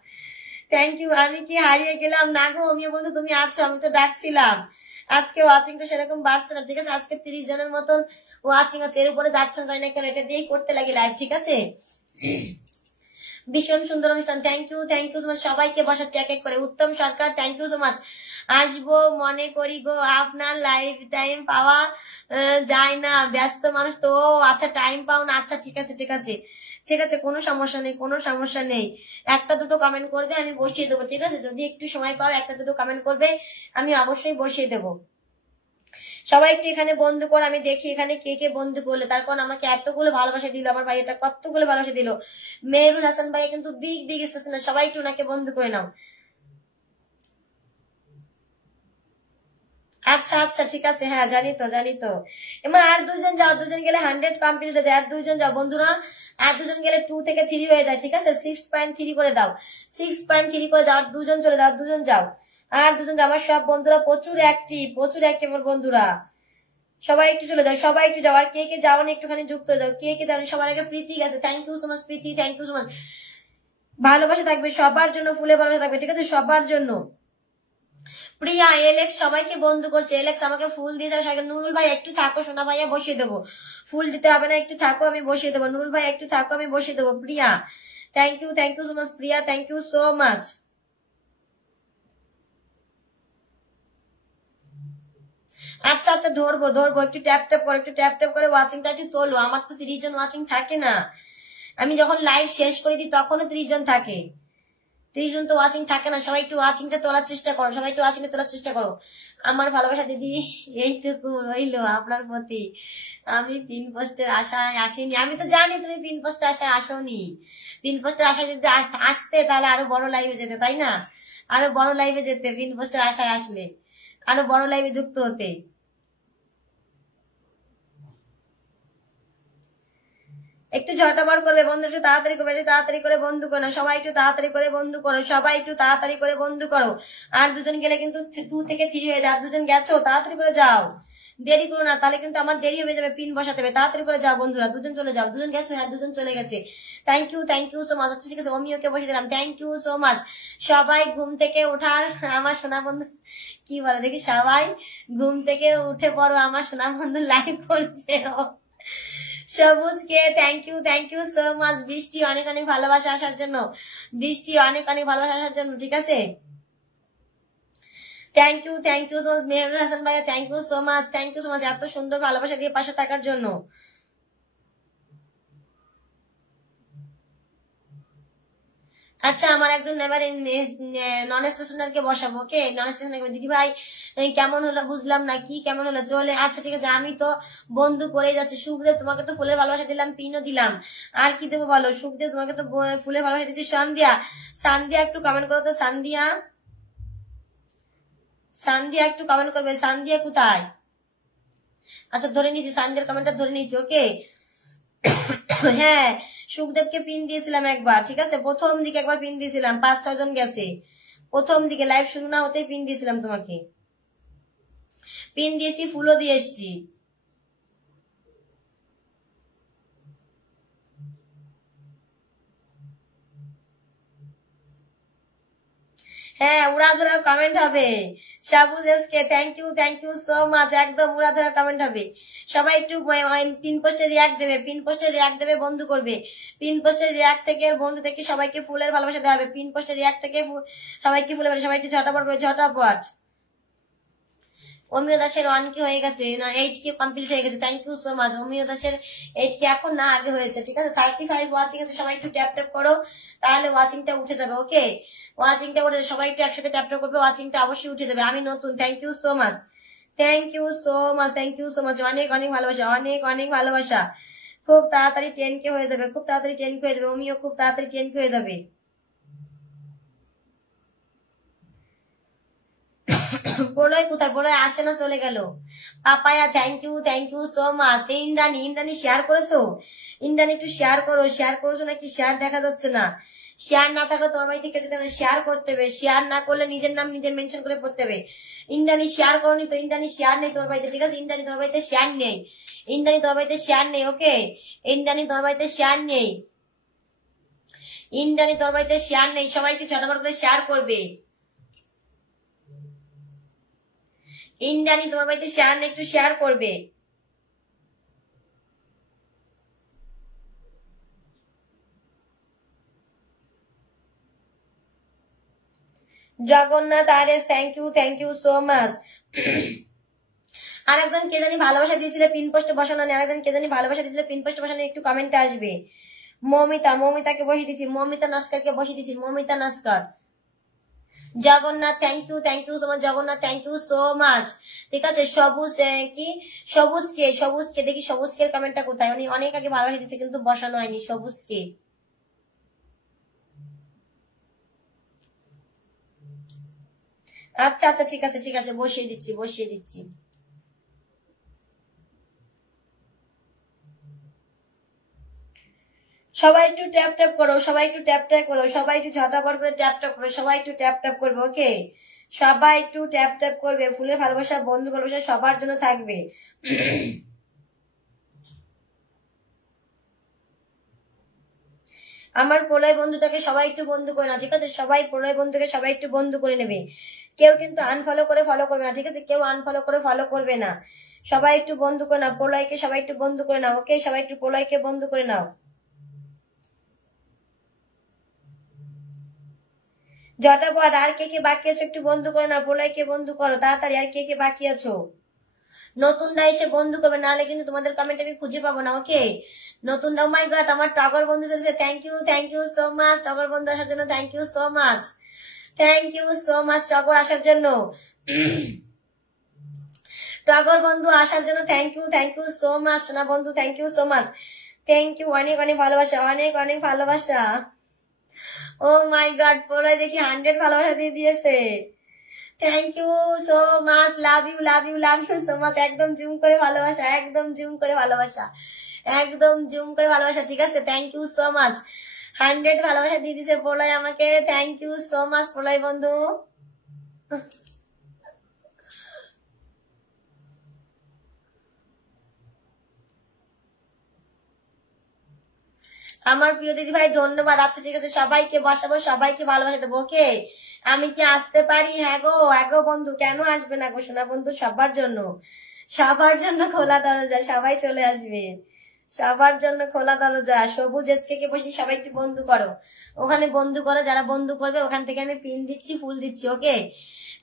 thank you. আমি কি হারিয়ে গেলাম? না গো অমিয় বন্ধু, তুমি আছো, আমি তো ডাকছিলাম। আজকে ওয়াচিংটা সেরকম বাড়ছে না, ঠিক আছে? আজকে 30 জনের মতন ওয়াচিং আছে, এর উপরে যাচ্ছে না কেন, এটা দিয়েই করতে লাগে লাইভ, ঠিক আছে? ভীষণ সুন্দর অনুষ্ঠান, থ্যাংক ইউ সো মাচ। সবাইকে বসাচ্ছি এক এক করে। উত্তম সরকার, থ্যাংক ইউ সো মাচ। আসবো মনে করি গো, আপনার লাইভ টাইম পাওয়া যায় না, ব্যস্ত মানুষ তো। আচ্ছা টাইম পাও না, আচ্ছা ঠিক আছে, কোনো সমস্যা নেই, একটা দুটো কমেন্ট করবে, আমি বসিয়ে দেবো, ঠিক আছে? যদি একটু সময় পাও একটা দুটো কমেন্ট করবে, আমি অবশ্যই বসিয়ে দেবো। সবাই একটু এখানে বন্ধু করে আমি দেখি এখানে কে কে বন্ধু করলে, তারপর আমাকে এতগুলো ভালোবাসা দিল, আমার ভাই এটা কতগুলো ভালোবাসা দিল। মেহরুল হাসান ভাইয়া কিন্তু বিগ স্টেশন, সবাই একটু ওনাকে বন্ধু করে নাও। আচ্ছা ঠিক আছে, হ্যাঁ জানি তো। এবার আর 2 জন যাও, 2 জন গেলে 100 কমপ্লিট হয়ে যায়। আর 2 জন যাও বন্ধুরা, আর 2 জন গেলে 2 থেকে 3 হয়ে যায়, ঠিক আছে? 6.3 করে দাও, 6.3 করে দাও। আর 2 জন চলে যাও, 2 জন যাও, আর 2 জন যাও। আমার সব বন্ধুরা প্রচুর অ্যাক্টিভ আমার বন্ধুরা, সবাই একটু চলে যাও, সবাই একটু যাও। আর কে কে যাও না একটুখানি যুক্ত হয়ে যাও, কে যাও। সবার আগে প্রীতি গেছে, thank you so much Preeti, thank you so much. ভালোবাসা থাকবে সবার জন্য, ফুলে ভালোবাসা থাকবে, ঠিক আছে? সবার জন্য প্রিয়া, এলেক্স সবাইকে বন্ধু করছে। এলেক্স আমাকে ফুল দিয়ে যাবে সবাইকে। নুরুল ভাই একটু থাকো, সোনা ভাইয়া বসিয়ে দেবো। ফুল দিতে হবে না, একটু থাকো, আমি বসিয়ে দেবো। নুরুল ভাই একটু থাকো, আমি বসিয়ে দেবো। Priya thank you so much. Priya thank you so much. আচ্ছা আচ্ছা, ধরবো ধরবো, একটু ট্যাপ ট্যাপ করে, একটু ট্যাপ ট্যাপ করে ওয়াচিংটা একটু তোলো। আমার তো 30 জন ওয়াচিং থাকে না। আমি যখন লাইভ শেষ করে দিই তখনও 30 জন থাকে। 30 জন তো ওয়াচিং থাকে না। সবাই একটু ওয়াচিংটা তোলার চেষ্টা করো, সবাই একটু ওয়াচিংটা তোলার চেষ্টা করো। আমার ভালোবাসা দিদি এইটুকু রইলো আপনার প্রতি। আমি পিন পোস্টের আশায় আসিনি। আমি তো জানি তুমি পিন পোস্টের আশায় আসোনি। পিন পোস্টের আশায় যদি আসতে তাহলে আরো বড় লাইভে যেতে, তাই না? আরো বড় লাইভে যেতে, পিন পোস্টের আশায় আসলে আরো বড় লাইভে যুক্ত হতে। একটু ঝটাপট করবে বন্ধু, একটু তাড়াতাড়ি করবে, একটু তাড়াতাড়ি করে বন্ধু করো। সবাই একটু তাড়াতাড়ি করে বন্ধু করো, সবাই একটু তাড়াতাড়ি করে বন্ধু করো। আর দুজন গেলে কিন্তু 2 থেকে 3 হয়ে যায়। আর দুজন গেছো, তাড়াতাড়ি করে যাও, দেরি করো না, তাহলে কিন্তু আমার দেরি হয়ে যাবে, পিন বসাতে হবে। তাড়াতাড়ি করে যাও বন্ধুরা, দুজন চলে যাও। দুজন গেছে, হ্যাঁ দুজন চলে গেছে। Thank you so much. আচ্ছা ঠিক আছে, অমিওকে বসে দিলাম। Thank you so much. সবাই ঘুম থেকে ওঠার, আমার সোনা বন্ধু কি বলে দেখি, সবাই ঘুম থেকে উঠে পড়ো, আমার সোনা বন্ধু লাইভ করছে। সবুজকে থ্যাংক ইউ সো মাচ। বৃষ্টি অনেক অনেক ভালোবাসা আসার জন্য, বৃষ্টি অনেক অনেক ভালোবাসা আসার জন্য, ঠিক আছে? Thank you so much. Mehrul Hasan ভাইয়া থ্যাংক ইউ সো মাচ, এত সুন্দর ভালোবাসা দিয়ে পাশে থাকার জন্য। আচ্ছা, আমার একজন নন স্টেশনারকে বসাবো। ওকে, নন স্টেশনার দিদি ভাই কেমন হলো বুঝলাম না, কি কেমন হলো চলে। আচ্ছা ঠিক আছে, আমি তো বন্ধু করে যাচ্ছি। সুখদেব তোমাকে তো ফুলের ভালোবাসা দিলাম, পিনও দিলাম, আর কি দেবো বলো? সুখদেব তোমাকে তো ফুলের ভালোবাসা দিচ্ছি। সান্দিয়া একটু কমেন্ট করো তো। সান্দিয়া একটু কমেন্ট করবে। সান্দিয়া কোথায়? আচ্ছা ধরে নিয়েছি, সান্দিয়ার কমেন্টটা ধরে নিয়েছি। ওকে হ্যাঁ, সুখদেবকে পিন দিয়েছিলাম একবার, ঠিক আছে? প্রথম দিকে একবার পিন দিয়েছিলাম, 5-6 জন গেছে। প্রথম দিকে লাইভ শুরু না হতেই পিন দিয়েছিলাম তোমাকে, পিন দিয়েছি, ফুলও দিয়ে এসছি। হ্যাঁ, উড়াধরা কমেন্ট হবে। Sabuj SK thank you so much. একদম উড়াধরা কমেন্ট হবে। সবাই একটু পিন পোস্টে রিয়াক্ট দেবে, পিন পোস্টে রিয়াক্ট দেবে, বন্ধু করবে। পিন পোস্টের রিয়াক্ট থেকে, বন্ধু থেকে সবাইকে ফুলের ভালোবাসা দেওয়া হবে। পিন পোস্টের রিয়াক্ট থেকে সবাইকে ফুলের ভালোবাসা। সবাই একটু ঝটাপট করে, ঝটাপট। অমিয় দাসের 1 কি হয়ে গেছে না, 8 কি কমপ্লিট হয়ে গেছে। Thank you so much. Amiya দাসের 8 কি এখন না, আগে হয়েছে, ঠিক আছে? 35 ওয়াচিং আছে। সবাই একটু ট্যাপ ট্যাপ করো, তাহলে ওয়াচিংটা উঠে যাবে। ওকে, ওয়াচিংটা উঠে যাবে, সবাই একটু একসাথে ট্যাপ ট্যাপ করবে, ওয়াচিংটা অবশ্যই উঠে যাবে। আমি নতুন। Thank you so much, thank you so much. অনেক অনেক ভালোবাসা, অনেক অনেক ভালোবাসা। খুব তাড়াতাড়ি 10K হয়ে যাবে, খুব তাড়াতাড়ি 10K হয়ে যাবে। অমিও খুব তাড়াতাড়ি 10K হয়ে যাবে। প্রলয় কোথায়? প্রলয় আসে না, চলে গেল। Papiya thank you so much. Indrani share করেছো? ইন্দ্রাণী একটু শেয়ার করো, শেয়ার করেছো নাকি? শেয়ার দেখা যাচ্ছে না। শেয়ার না থাকলে তোমার বাড়ি থেকে যেতে শেয়ার করতে হবে। শেয়ার না করলে নিজের নাম নিজে মেনশন করে পড়তে হবে। ইন্দ্রাণী শেয়ার করনি তো? ইন্দ্রাণী শেয়ার নেই তোমার বাড়িতে, ঠিক আছে? ইন্দ্রাণী তোমার বাড়িতে শেয়ার নেই, ইন্দ্রাণী তোমার বাড়িতে শেয়ার নেই। ওকে, ইন্দ্রাণী তোমার বাড়িতে শেয়ার নেই, ইন্দ্রাণী তোমার বাড়িতে শেয়ার নেই। সবাই একটু ঝটাপট করে শেয়ার করবে। ইন্দ্রাণী তোমার বাড়িতে শেয়ার নেই, একটু শেয়ার করবে। Jagannath RS thank you so much. আরেকজন কে জানি ভালোবাসা দিয়েছিল পিন পোস্টে বসানো, আরেকজন কে জানি ভালোবাসা দিয়েছিল পিন পোস্টে বসানো, একটু কমেন্টে আসবে। মমিতাকে বসিয়ে দিছি, মমিতা নাস্কারকে বসিয়ে দিছি, Mamita Naskar. Jagannath thank you so much. Jagannath thank you so much. ঠিক আছে, সবুজকে দেখি, সবুজকে কমেন্টটা কোথায়? উনি অনেক আগে ভালোবাসা দিচ্ছে কিন্তু বসানো হয়নি। সবুজকে, আচ্ছা আচ্ছা ঠিক আছে, বসিয়ে দিচ্ছি। সবাই একটু ট্যাপ ট্যাপ করো, সবাই একটু ট্যাপ ট্যাপ করো, সবাই একটু ঝটাপট করে ট্যাপ ট্যাপ করো, সবাই একটু ট্যাপ ট্যাপ করবে। ওকে, সবাই একটু ট্যাপ ট্যাপ করবে। ফুলের ভালোবাসা, বন্ধু ভালোবাসা সবার জন্য থাকবে। আমার প্রলয় বন্ধুটাকে সবাই একটু বন্ধু করে না, ঠিক আছে? সবাই প্রলয় বন্ধুকে সবাই একটু বন্ধু করে নেবে। কেউ কিন্তু আনফলো করে ফলো করবে না, ঠিক আছে? কেউ আনফলো করে ফলো করবে না, সবাই একটু বন্ধু করে নাও। প্রলয়কে সবাই একটু বন্ধু করে নাও, ওকে? সবাই একটু প্রলয়কে বন্ধু করে নাও। ঝটাপট আর কে কে বাকি আছো একটু বন্ধু করে নাও, প্রলয়কে বন্ধু করো তাড়াতাড়ি। আর কে কে বাকি আছো? নতুনরা এসে বন্ধু করবে, নাহলে কিন্তু তোমাদের কমেন্ট আমি খুঁজে পাবো না, ওকে? নতুন, ও মাই গড, আমার টগর বন্ধু এসেছে। থ্যাংক ইউ সো মাচ টগর বন্ধু আসার জন্য। Thank you so much, thank you so much Tagar আসার জন্য। টগর বন্ধু আসার জন্য থ্যাংক ইউ সো মাচ সোনা বন্ধু, thank you so much. Thank you, অনেক অনেক ভালোবাসা, অনেক অনেক ভালোবাসা। ও মাই গড, প্রলয় দেখি 100 ভালোবাসা দিয়ে দিয়েছে। Thank you so much, love you so much. একদম জুম করে ভালোবাসা, একদম জুম করে ভালোবাসা, একদম জুম করে ভালোবাসা, ঠিক আছে? Thank you so much. 100 ভালোবাসা দিয়ে দিছে প্রলয় আমাকে। Thank you so much Pralay বন্ধু। আমার প্রিয় দিদি ভাই ধন্যবাদ। আচ্ছা ঠিক আছে, সবাইকে বসাবো, সবাইকে ভালোবাসা দেবো, ওকে? আমি কি আসতে পারি? হ্যাঁ গো বন্ধু, কেন আসবে না গো সোনা বন্ধু? সবার জন্য, সবার জন্য খোলা দরজা, সবাই চলে আসবে, সবার জন্য খোলা দরজা। সবুজ এসকে কে বসি, সবাই একটু বন্ধু করো, ওখানে বন্ধু করো। যারা বন্ধু করবে ওখান থেকে আমি পিন দিচ্ছি, ফুল দিচ্ছি, ওকে?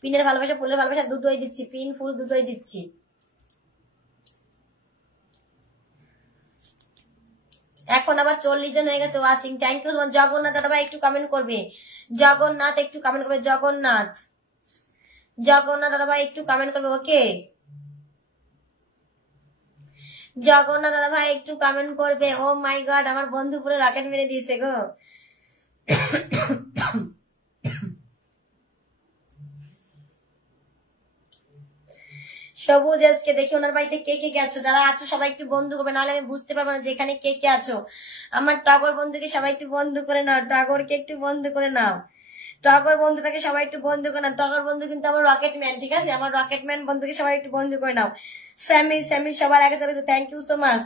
পিনের ভালোবাসা, ফুলের ভালোবাসা দুটোই দিচ্ছি, পিন ফুল দুটোই দিচ্ছি। এখন আবার 40 জন হয়ে গেছে ওয়াচিং। Thank you. জগন্নাথ দাদা ভাই একটু কমেন্ট করবে, জগন্নাথ একটু কমেন্ট করবে, জগন্নাথ দাদা ভাই একটু কমেন্ট করবে, ওকে? জগন্নাথ দাদা ভাই একটু কমেন্ট করবে। ও মাই গড, আমার বন্ধু পুরো রকেট মেরে দিয়েছে গো। সবুজ আজকে দেখি ওনার বাড়িতে কে কে আছো, যারা আছো সবাই একটু বন্ধু করবে, নাহলে আমি বুঝতে পারবো না যে এখানে কে কে আছো। আমার টগর বন্ধুকে সবাই একটু বন্ধু করে নাও, টগরকে একটু বন্ধু করে নাও, টগর বন্ধুটাকে সবাই একটু বন্ধু করে নাও। টগর বন্ধু কিন্তু আমার রকেট ম্যান, ঠিক আছে? আমার রকেট ম্যান বন্ধুকে সবাই একটু বন্ধু করে নাও। স্যামি সবার আগে চলেছে। Thank you so much,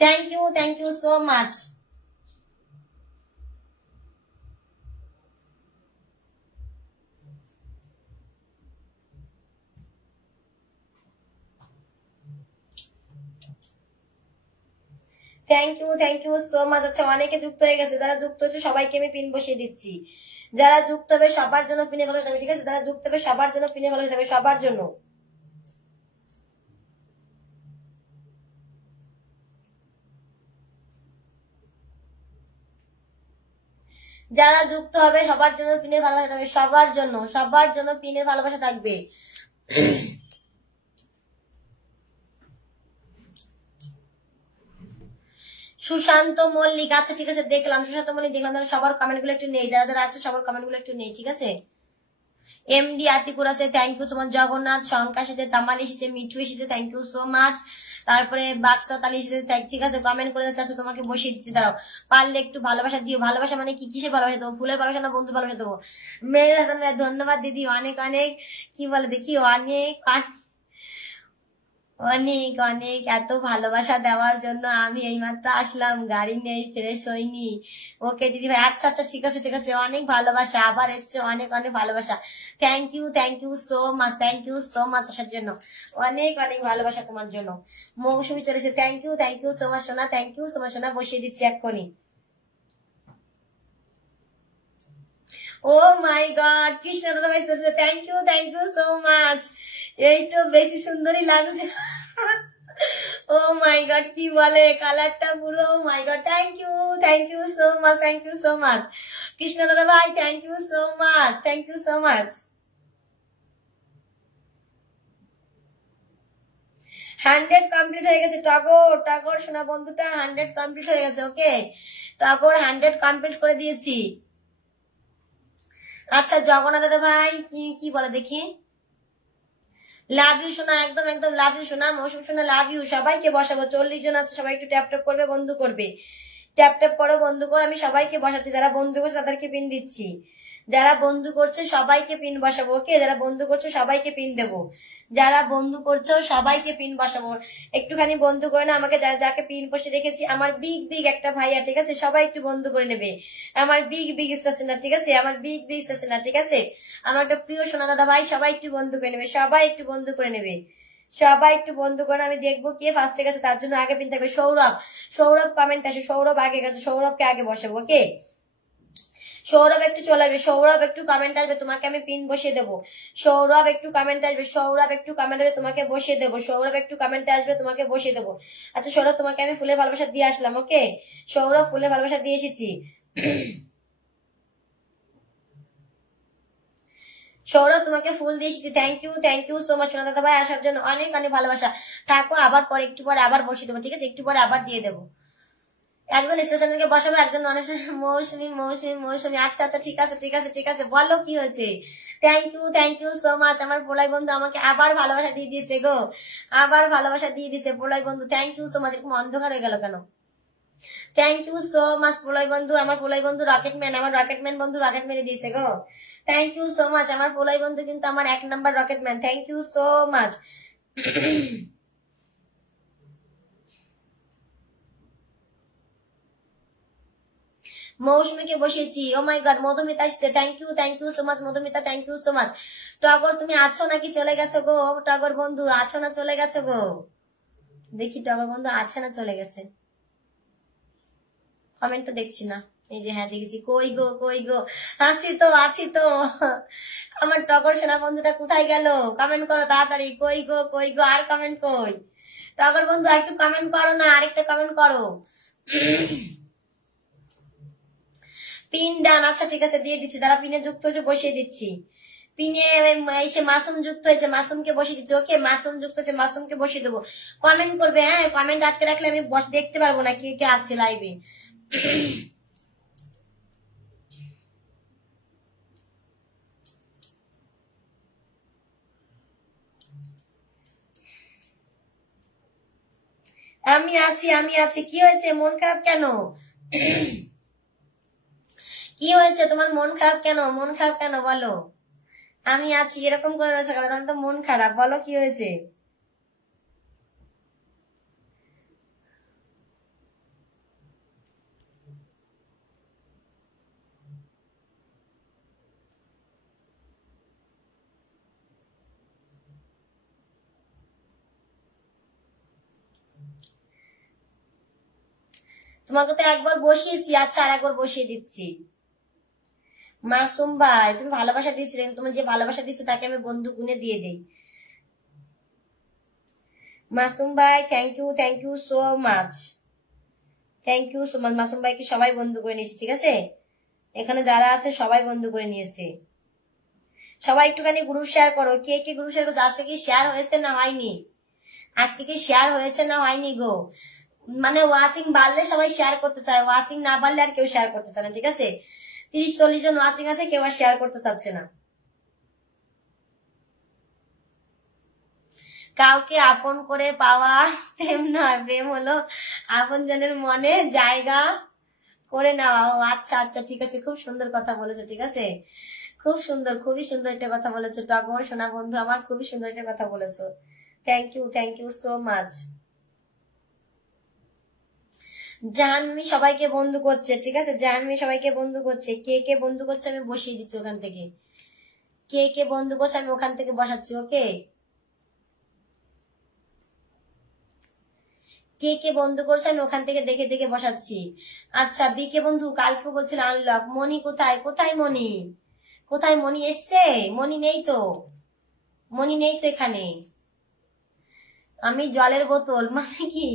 thank you so much. Thank you so much. আচ্ছা, অনেকে যুক্ত হয়ে গেছে, যারা যুক্ত হচ্ছে সবাইকে আমি পিন বসিয়ে দিচ্ছি। যারা যুক্ত হবে সবার জন্য পিনে ভালো যাবে, ঠিক আছে? যারা যুক্ত হবে সবার জন্য পিনে ভালো যাবে, সবার জন্য। যারা যুক্ত হবে সবার জন্য পিনে ভালোবাসা থাকবে, সবার জন্য পিনে ভালোবাসা থাকবে। সুশান্ত মল্লিক, আচ্ছা ঠিক আছে, দেখলাম সুশান্ত মল্লিক, দেখলাম। তাহলে সবার কমেন্ট গুলো একটু নেই, যারা যারা আছে সবার কমেন্ট গুলো একটু নেই, ঠিক আছে? এমডি আতিকুর আছে, thank you so much. Jagannath, শঙ্কা এসেছে, তামাল এসেছে, মিঠু এসেছে, থ্যাংক ইউ সো মাচ। তারপরে বাক্সাতালি এসেছে, ঠিক আছে, কমেন্ট করে যাচ্ছে। তোমাকে বসিয়ে দিচ্ছি, দাঁড়াও। পারলে একটু ভালোবাসা দিও। ভালোবাসা মানে কি, কিসের ভালোবাসা দেবো? ফুলের ভালোবাসা না বন্ধু ভালোবাসা দেবো? মেয়ের হাসান ভাই ধন্যবাদ দিদি, অনেক অনেক, কি বলে দেখি, অনেক অনেক অনেক এত ভালোবাসা দেওয়ার জন্য। আমি এইমাত্র আসলাম, গাড়ি নেই, ফ্রেশ হইনি। ওকে দিদি ভাই, আচ্ছা ঠিক আছে, অনেক ভালোবাসা, আবার এসছে, অনেক অনেক ভালোবাসা। থ্যাংক ইউ সো মাচ, আসার জন্য। অনেক অনেক ভালোবাসা তোমার জন্য। মৌসুমি চলেছে, থ্যাংক ইউ সো মাচ সোনা, থ্যাংক ইউ সো মাচ সোনা, বসিয়ে দিচ্ছি এক্ষুনি। ও মাই গড, কৃষ্ণ দাদা ভাই চলেছে, থ্যাংক ইউ সো মাচ। এই তো বেশি সুন্দরী লাগছে। ও মাই গড, কি বলে কালারটা পুরো। Oh my God, thank you so much Krishna দাদা ভাই, thank you so much. 100 complete হয়ে গেছে। টগর সোনা বন্ধুটা 100 কমপ্লিট হয়ে গেছে, ওকে? টগর 100 কমপ্লিট করে দিয়েছি। আচ্ছা জগন্নাথ দাদা ভাই কি বলে দেখি। লাভ ইউ সোনা, একদম লাভ ইউ সোনা। মৌসুম সোনা, লাভ ইউ। সবাইকে বসাবো, 40 জন আছে, সবাই একটু ট্যাপ করবে, বন্ধু করবে। ট্যাপ করো, বন্ধু করো। আমি সবাইকে বসাচ্ছি, যারা বন্ধু করছে তাদেরকে পিন দিচ্ছি, যারা বন্ধু করছো সবাইকে পিন বসাবো, ওকে? যারা বন্ধু করছো সবাইকে পিন দেবো, যারা বন্ধু করছো সবাইকে পিন বসাবো। একটুখানি বন্ধু করে না আমাকে, যাকে পিন বসে রেখেছি। আমার বিগ বিগ একটা ভাইয়া, ঠিক আছে? সবাই একটু বন্ধু করে নেবে। আমার বিগ বিগ স্টেশনার, ঠিক আছে? আমার বিগ বিগ স্টেশনার, ঠিক আছে? আমার একটা প্রিয় সোনা দাদা ভাই, সবাই একটু বন্ধু করে নেবে, সবাই একটু বন্ধু করে নেবে, সবাই একটু বন্ধু করে। আমি দেখবো কে ফার্স্টে গেছে, তার জন্য আগে পিন থাকবে। সৌরভ, সৌরভ কমেন্ট আসে, সৌরভ আগে গেছে, সৌরভকে আগে বসাবো, ওকে? সৌরভ একটু চলে আসবে, সৌরভ একটু কমেন্ট আসবে, তোমাকে আমি পিন বসিয়ে দেবো। সৌরভ একটু কমেন্ট আসবে, সৌরভ একটু কমেন্ট আসবে, তোমাকে বসিয়ে দেবো। সৌরভ একটু কমেন্ট আসবে, তোমাকে বসিয়ে দেবো। আচ্ছা সৌরভ, তোমাকে আমি ফুলের ভালোবাসা দিয়ে আসলাম, ওকে? সৌরভ, ফুলের ভালোবাসা দিয়ে এসেছি। সৌরভ, তোমাকে ফুল দিয়ে এসেছি। থ্যাংক ইউ সো মাচ সোনা দাদা ভাই, আসার জন্য অনেক অনেক ভালোবাসা। থাকো, আবার পরে একটু পরে আবার বসিয়ে দেবো, ঠিক আছে? একটু পরে আবার দিয়ে দেবো। একজন স্টেশনকে বসাবো, একজন মৌসুমি মৌসুমি মৌসুমি। আচ্ছা আচ্ছা, ঠিক আছে ঠিক আছে ঠিক আছে, বলো কি হয়েছে? Thank you so much. আমার পোলাই বন্ধু আমাকে আবার ভালোবাসা দিয়ে দিয়েছে গো, আবার ভালোবাসা দিয়ে দিয়েছে পোলাই বন্ধু। Thank you so much. একটু অন্ধকার হয়ে গেল কেন? থ্যাংক ইউ সো মাচ পোলাই বন্ধু। আমার পোলাই বন্ধু রকেটম্যান, আমার রকেটম্যান বন্ধু রকেট মেরে দিয়েছে গো। Thank you so much. আমার পোলাই বন্ধু কিন্তু আমার 1 number rocketman. Thank you so much. মৌসুমীকে বসিয়েছি। ও মাই গড, মধুমিতা আসছে। Thank you so much Madhumita, thank you so much. Tagar, তুমি আছো নাকি চলে গেছো গো? টগর বন্ধু আছো না চলে গেছো গো? দেখি টগর বন্ধু আছে না চলে গেছে, কমেন্ট তো দেখছি না। এই যে হ্যাঁ দেখছি। কই গো কই গো? আছি তো আছি তো। আমার টগর সোনা বন্ধুটা কোথায় গেল? কমেন্ট করো তাড়াতাড়ি। কই গো কই গো? আর কমেন্ট কই? টগর বন্ধু একটু কমেন্ট করো না, আরেকটা কমেন্ট করো। পিন ডান। আচ্ছা ঠিক আছে, দিয়ে দিচ্ছি। যারা পিনে যুক্ত হয়েছে বসিয়ে দিচ্ছি। পিনে এসে মাসুম যুক্ত হয়েছে, মাসুমকে বসিয়ে দিচ্ছি, ওকে? মাসুম যুক্ত হয়েছে, মাসুমকে বসিয়ে দেবো। কমেন্ট করবে, হ্যাঁ? কমেন্ট আটকে রাখলে আমি দেখতে পারবো না কে কে আছে লাইভে। আমি আছি। কি হয়েছে? মন খারাপ কেন? কি হয়েছে তোমার? মন খারাপ কেন? মন খারাপ কেন বলো? আমি আছি এরকম করে রয়েছে কারণ আমি তো মন খারাপ। বলো কি হয়েছে? তোমাকে তো একবার বসিয়েছি। আচ্ছা আর একবার বসিয়ে দিচ্ছি। মাসুম ভাই, তুমি ভালোবাসা দিয়েছিলে, তুমি যে ভালোবাসা দিচ্ছে তাকে আমি বন্ধু গুণে দিয়ে দেই। মাসুম ভাই thank you so much. Thank you so much. Masum ভাইকে সবাই বন্ধু করে নিয়েছে, ঠিক আছে? এখানে যারা আছে সবাই বন্ধু করে নিয়েছে। সবাই একটুখানি গ্রুপ শেয়ার করো। কে কে গ্রুপ শেয়ার করছো? আজকে কি শেয়ার হয়েছে না হয়নি? আজকে কি শেয়ার হয়েছে না হয়নি গো? মানে ওয়াচিং বাড়লে সবাই শেয়ার করতে চায়, ওয়াচিং না বাড়লে আর কেউ শেয়ার করতে চায় না, ঠিক আছে? 30-40 জন ওয়াচিং আছে, কেউ আর শেয়ার করতে চাচ্ছে না। কাউকে আপন করে পাওয়া প্রেম নয়, প্রেম হলো আপন জনের মনে জায়গা করে নেওয়া। ও আচ্ছা আচ্ছা, ঠিক আছে, খুব সুন্দর কথা বলেছো, ঠিক আছে? খুব সুন্দর, খুবই সুন্দর একটা কথা বলেছো টগর সোনা বন্ধু আমার, খুবই সুন্দর একটা কথা বলেছো। Thank you so much. জাহান্নামী সবাইকে বন্ধু করছে, ঠিক আছে? জাহান্নামী সবাইকে বন্ধু করছে। কে কে বন্ধু করছে আমি বসিয়ে দিচ্ছি ওখান থেকে। কে কে বন্ধু করছে আমি ওখান থেকে বসাচ্ছি, ওকে? কে কে বন্ধু করছে আমি ওখান থেকে দেখে দেখে বসাচ্ছি। আচ্ছা বিকে বন্ধু কালকে বলছিল আনলক। মনি কোথায়? কোথায় মনি? কোথায় মনি? এসছে? মনি নেই তো, মনি নেই তো এখানে। আমি জলের বোতল মানে কি?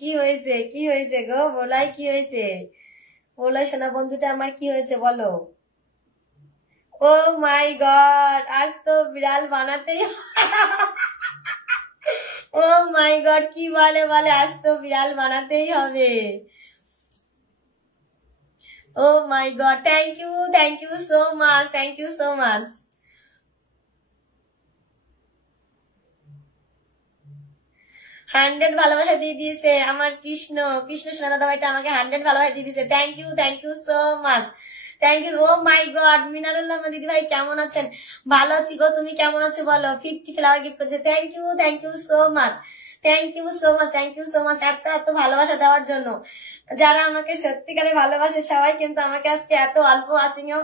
কি হয়েছে? কি হয়েছে গো? বলাই কি হয়েছে? বলাই সোনা বন্ধুটা আমার কি হয়েছে বলো? ও মাই গড, আজ তো বিড়াল বানাতে। ও মাই গড, কি বলে বলে আজ তো বিড়াল বানাতেই হবে। Oh my God, thank you so much, thank you so much. 100 ভালোবাসা দিয়ে দিয়েছে আমার কৃষ্ণ সোনা দাদা ভাইটা আমাকে 100 ভালোবাসা দিয়ে দিয়েছে। Thank you so much, thank you. Oh my God, Minarullah দিদি ভাই কেমন আছেন? ভালো আছি গো, তুমি কেমন আছো বলো? 50 ফ্লাওয়ার গিফট করছে, thank you so much, thank you so much এত ভালোবাসা দেওয়ার জন্য। যারা আমাকে সত্যিকারে ভালোবাসে সবাই কিন্তু আমাকে আজকে এত অল্প আছেও,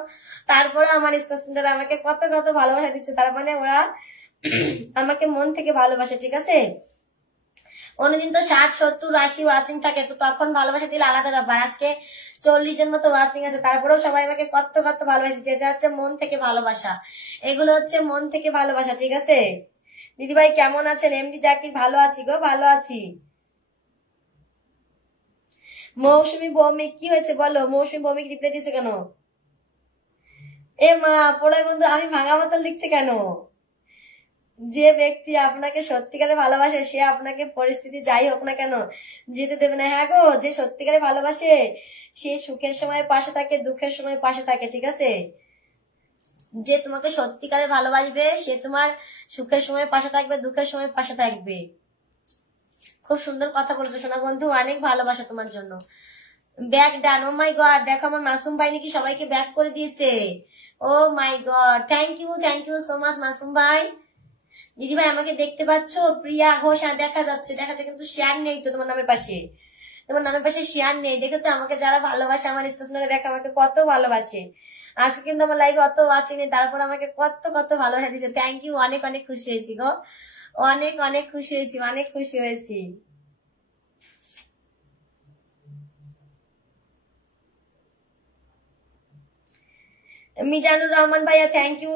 তারপরে আমার স্টাফরা আমাকে কত ভালোবাসা দিচ্ছে। তার মানে ওরা আমাকে মন থেকে ভালোবাসে, ঠিক আছে? অন্যদিন তো 60, 70, 80 ওয়াচিং থাকে, তো তখন ভালোবাসা দিলে আলাদা ব্যাপার। আজকে 40 জন মতো ওয়াচিং আছে, তারপরেও সবাই আমাকে কত ভালোবাসা দিচ্ছে। এটা হচ্ছে মন থেকে ভালোবাসা, এগুলো হচ্ছে মন থেকে ভালোবাসা, ঠিক আছে? দিদিভাই কেমন আছেন? এমডি জাকির ভালো আছি গো, ভালো আছি। মৌসুমী ভৌমিক কি হয়েছে বলো? মৌসুমী ভৌমিক রিপ্লাই দিচ্ছে কেন? এ মা পড়ায় বন্ধু আমি ভাঙা বোতল লিখছে কেন? যে ব্যক্তি আপনাকে সত্যিকারে ভালোবাসে সে আপনাকে পরিস্থিতি যাই হোক না কেন যেতে দেবে না। হ্যাঁ গো, যে সত্যিকারে ভালোবাসে সে সুখের সময় পাশে থাকে, দুঃখের সময় পাশে থাকে, ঠিক আছে? যে তোমাকে সত্যিকারে ভালোবাসবে সে তোমার সুখের সময় পাশে থাকবে, দুঃখের সময় পাশে থাকবে। খুব সুন্দর কথা বলেছো সোনা বন্ধু, অনেক ভালোবাসা তোমার জন্য। Back done. O my god, দেখো আমার মাসুম ভাই নাকি সবাইকে ব্যাক করে দিয়েছে। Oh my God, thank you so much Masum ভাই। দিদি ভাই আমাকে দেখতে পাচ্ছ? প্রিয়া ঘোষ, দেখা যাচ্ছে কিন্তু শেয়ার নেই তো তোমার নামের পাশে, শেয়ার নেই। দেখেছো আমাকে যারা ভালোবাসে, আমার স্টেশনে দেখে আমাকে কত ভালোবাসে। আজকে কিন্তু আমার লাইভে অত ওয়াচিং নেই, তারপর আমাকে কত ভালোবাসা দিচ্ছে। থ্যাংক ইউ, অনেক খুশি হয়েছি গো, অনেক খুশি হয়েছি। মিজানুর রহমান ভাইয়া thank you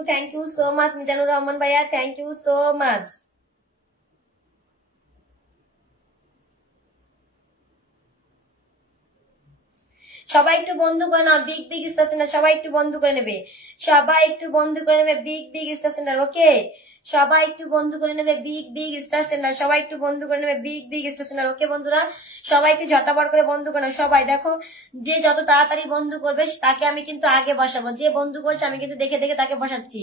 so much. Mizanur Rahman ভাইয়া থ্যাংক ইউ সো মাচ। সবাই একটু বন্ধু করে নাও, বিগ স্টেশনার সবাই একটু বন্ধু করে নেবে, বিগ স্টেশনার। ওকে, সবাই একটু বন্ধু করে নেবে বিগ স্টেশনার, সবাই একটু বন্ধু করে নেবে বিগ স্টেশনার। ওকে বন্ধুরা, সবাই একটু ঝটাপট করে বন্ধু করে নাও। সবাই দেখো, যে যত তাড়াতাড়ি বন্ধু করবে তাকে আমি কিন্তু আগে বসাবো। যে বন্ধু করছে আমি কিন্তু দেখে তাকে বসাচ্ছি।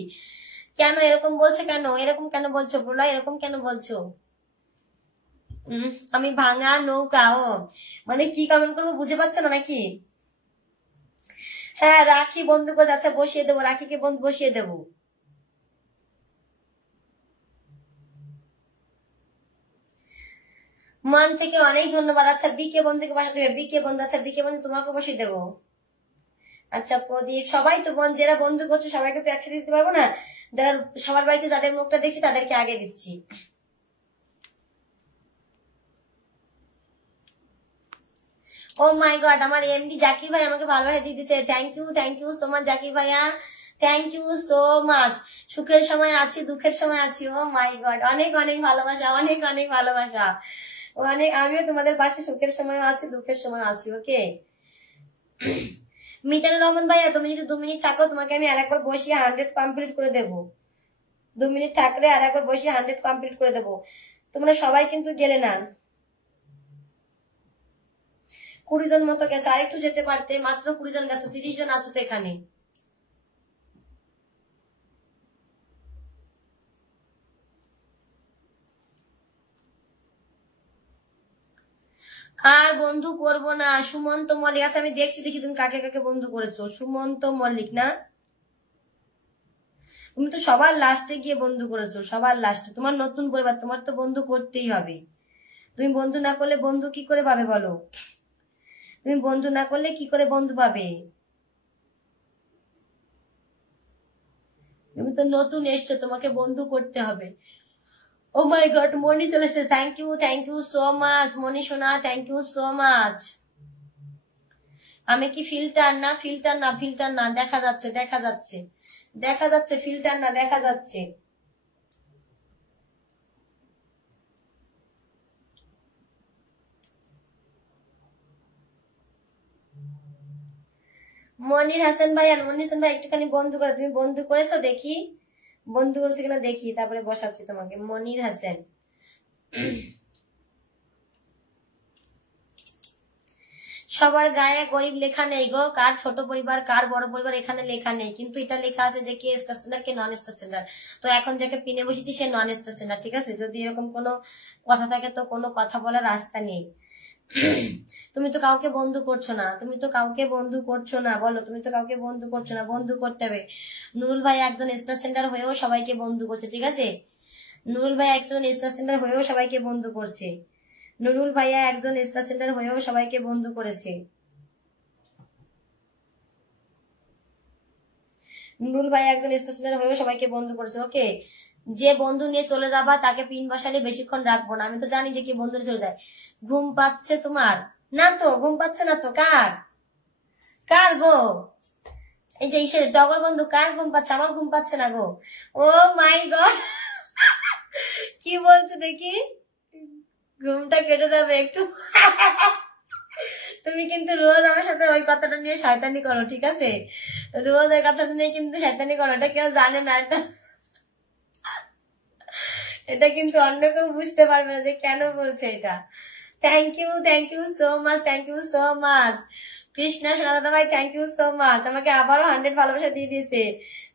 কেন এরকম বলছো? এরকম কেন বলছো বলো? এরকম কেন বলছো? আমি ভাঙা নৌকা? ও মানে কি কমেন্ট করবো বুঝে পাচ্ছ না নাকি? হ্যাঁ, রাখি বন্ধু করে যাচ্ছে, বসিয়ে দেবো, রাখিকে বন্ধু বসিয়ে দেবো। মন থেকে অনেক ধন্যবাদ। আচ্ছা বিকে বন্ধুকে বসা দেবে, বিকে বন্ধু, আচ্ছা বিকে বন্ধু তোমাকে বসিয়ে দেবো। আচ্ছা প্রদীপ, সবাই তো যারা বন্ধু করছো সবাইকে তো একসাথে দিতে পারবো না, যারা সবার বাড়িতে যাদের মুখটা দেখছি তাদেরকে আগে দিচ্ছি। ও মাই গড, আমার এমডি জাকির ভাই আমাকে ভালোবাসা দিয়ে দিচ্ছে। Thank you so much Zakir ভাইয়া, থ্যাংক ইউ সো মাচ। সুখের সময় আছি, দুঃখের সময় আছি। ও মাই গড, অনেক ভালোবাসা, অনেক ভালোবাসা, আমিও তোমাদের পাশে সুখের সময় আছি, দুঃখের সময় আছি। ওকে মিজানুর রহমান ভাইয়া, তুমি যদি 2 মিনিট থাকো তোমাকে আমি আরেকবার বসিয়ে 100 কমপ্লিট করে দেবো। 2 মিনিট থাকলে আরেকবার বসিয়ে 100 কমপ্লিট করে দেবো। তোমরা সবাই কিন্তু গেলে না, 20 জন মতো গেছো, আরেকটু যেতে পারতে, মাত্র 20 জন গেছো, 30 জন আছো তো এখানে। আর বন্ধু করবো না। সুমন্ত মল্লিক, আচ্ছা আমি দেখি তুমি কাকে বন্ধু করেছো। সুমন্ত মল্লিক না, তুমি তো সবার লাস্টে গিয়ে বন্ধু করেছো, সবার লাস্টে। তোমার নতুন পরিবার, তোমার তো বন্ধু করতেই হবে। তুমি বন্ধু না করলে বন্ধু কি করে পাবে বলো? তুমি বন্ধু না করলে কি করে বন্ধু পাবে? তুমি তো নতুন এসছো, তোমাকে বন্ধু করতে হবে। ও মাই গড, মনি চলে এসেছে। থ্যাংক ইউ সো মাচ মনি সোনা, থ্যাংক ইউ সো মাচ। আমি কি ফিল্টার না? ফিল্টার না, দেখা যাচ্ছে ফিল্টার না, দেখা যাচ্ছে। মনির হাসান ভাই একটুখানি বন্ধু করে, তুমি বন্ধু করেছো দেখি, বন্ধু করেছো কিনা দেখি, তারপরে বসাচ্ছি তোমাকে। মনির হাসান, সবার গায়ে গরিব লেখা নেই গো, কার ছোট পরিবার কার বড় পরিবার এখানে লেখা নেই, কিন্তু এটা লেখা আছে যে কে স্টার সেন্ডার কে নন স্টার সেন্ডার। তো এখন যাকে পিনে বসেছি সে নন স্টার সেন্ডার, ঠিক আছে? যদি এরকম কোনো কথা থাকে তো কোনো কথা বলার রাস্তা নেই। তুমি তো কাউকে বন্ধু করছো না, তুমি তো কাউকে বন্ধু করছো না, বলো তুমি তো কাউকে বন্ধু করছো না, বন্ধু করতে হবে। নুরুল ভাই একজন স্টার সেন্ডার হয়েও সবাইকে বন্ধু করছে, ঠিক আছে? নুরুল ভাই একজন স্টার সেন্ডার হয়েও সবাইকে বন্ধু করছে, নুরুল ভাইয়া একজন স্টার সেন্টার হয়েও সবাইকে বন্ধু করেছে, নুরুল ভাইয়া একজন স্টার সেন্টার হয়েও সবাইকে বন্ধু করেছে। ওকে, যে বন্ধু নিয়ে চলে যাবা তাকে পিন বসালে বেশিক্ষণ রাখবো না, আমি তো জানি যে কি বন্ধু নিয়ে চলে যায়। ঘুম পাচ্ছে তোমার? না তো, ঘুম পাচ্ছে না তো। কার কার গো? এই যে ইসের টগর বন্ধু, কার ঘুম পাচ্ছে? আমার ঘুম পাচ্ছে না গো। ও মাই গড, কি বলছো দেখি? ঘুমটা কেটে যাবে একটু। তুমি কিন্তু রোজ আমার সাথে ওই কথাটা নিয়ে শয়তানি করো, ঠিক আছে? রোজ ওই কথাটা নিয়ে কিন্তু শয়তানি করো, এটা কেউ জানে না, এটা কিন্তু অন্য কেউ বুঝতে পারবে না যে কেন বলছে এটা। Thank you so much, thank you so much Krishna সোনাদাদা ভাই, থ্যাংক ইউ সো মাচ, আমাকে আবারও 100 ভালোবাসা দিয়ে দিয়েছে।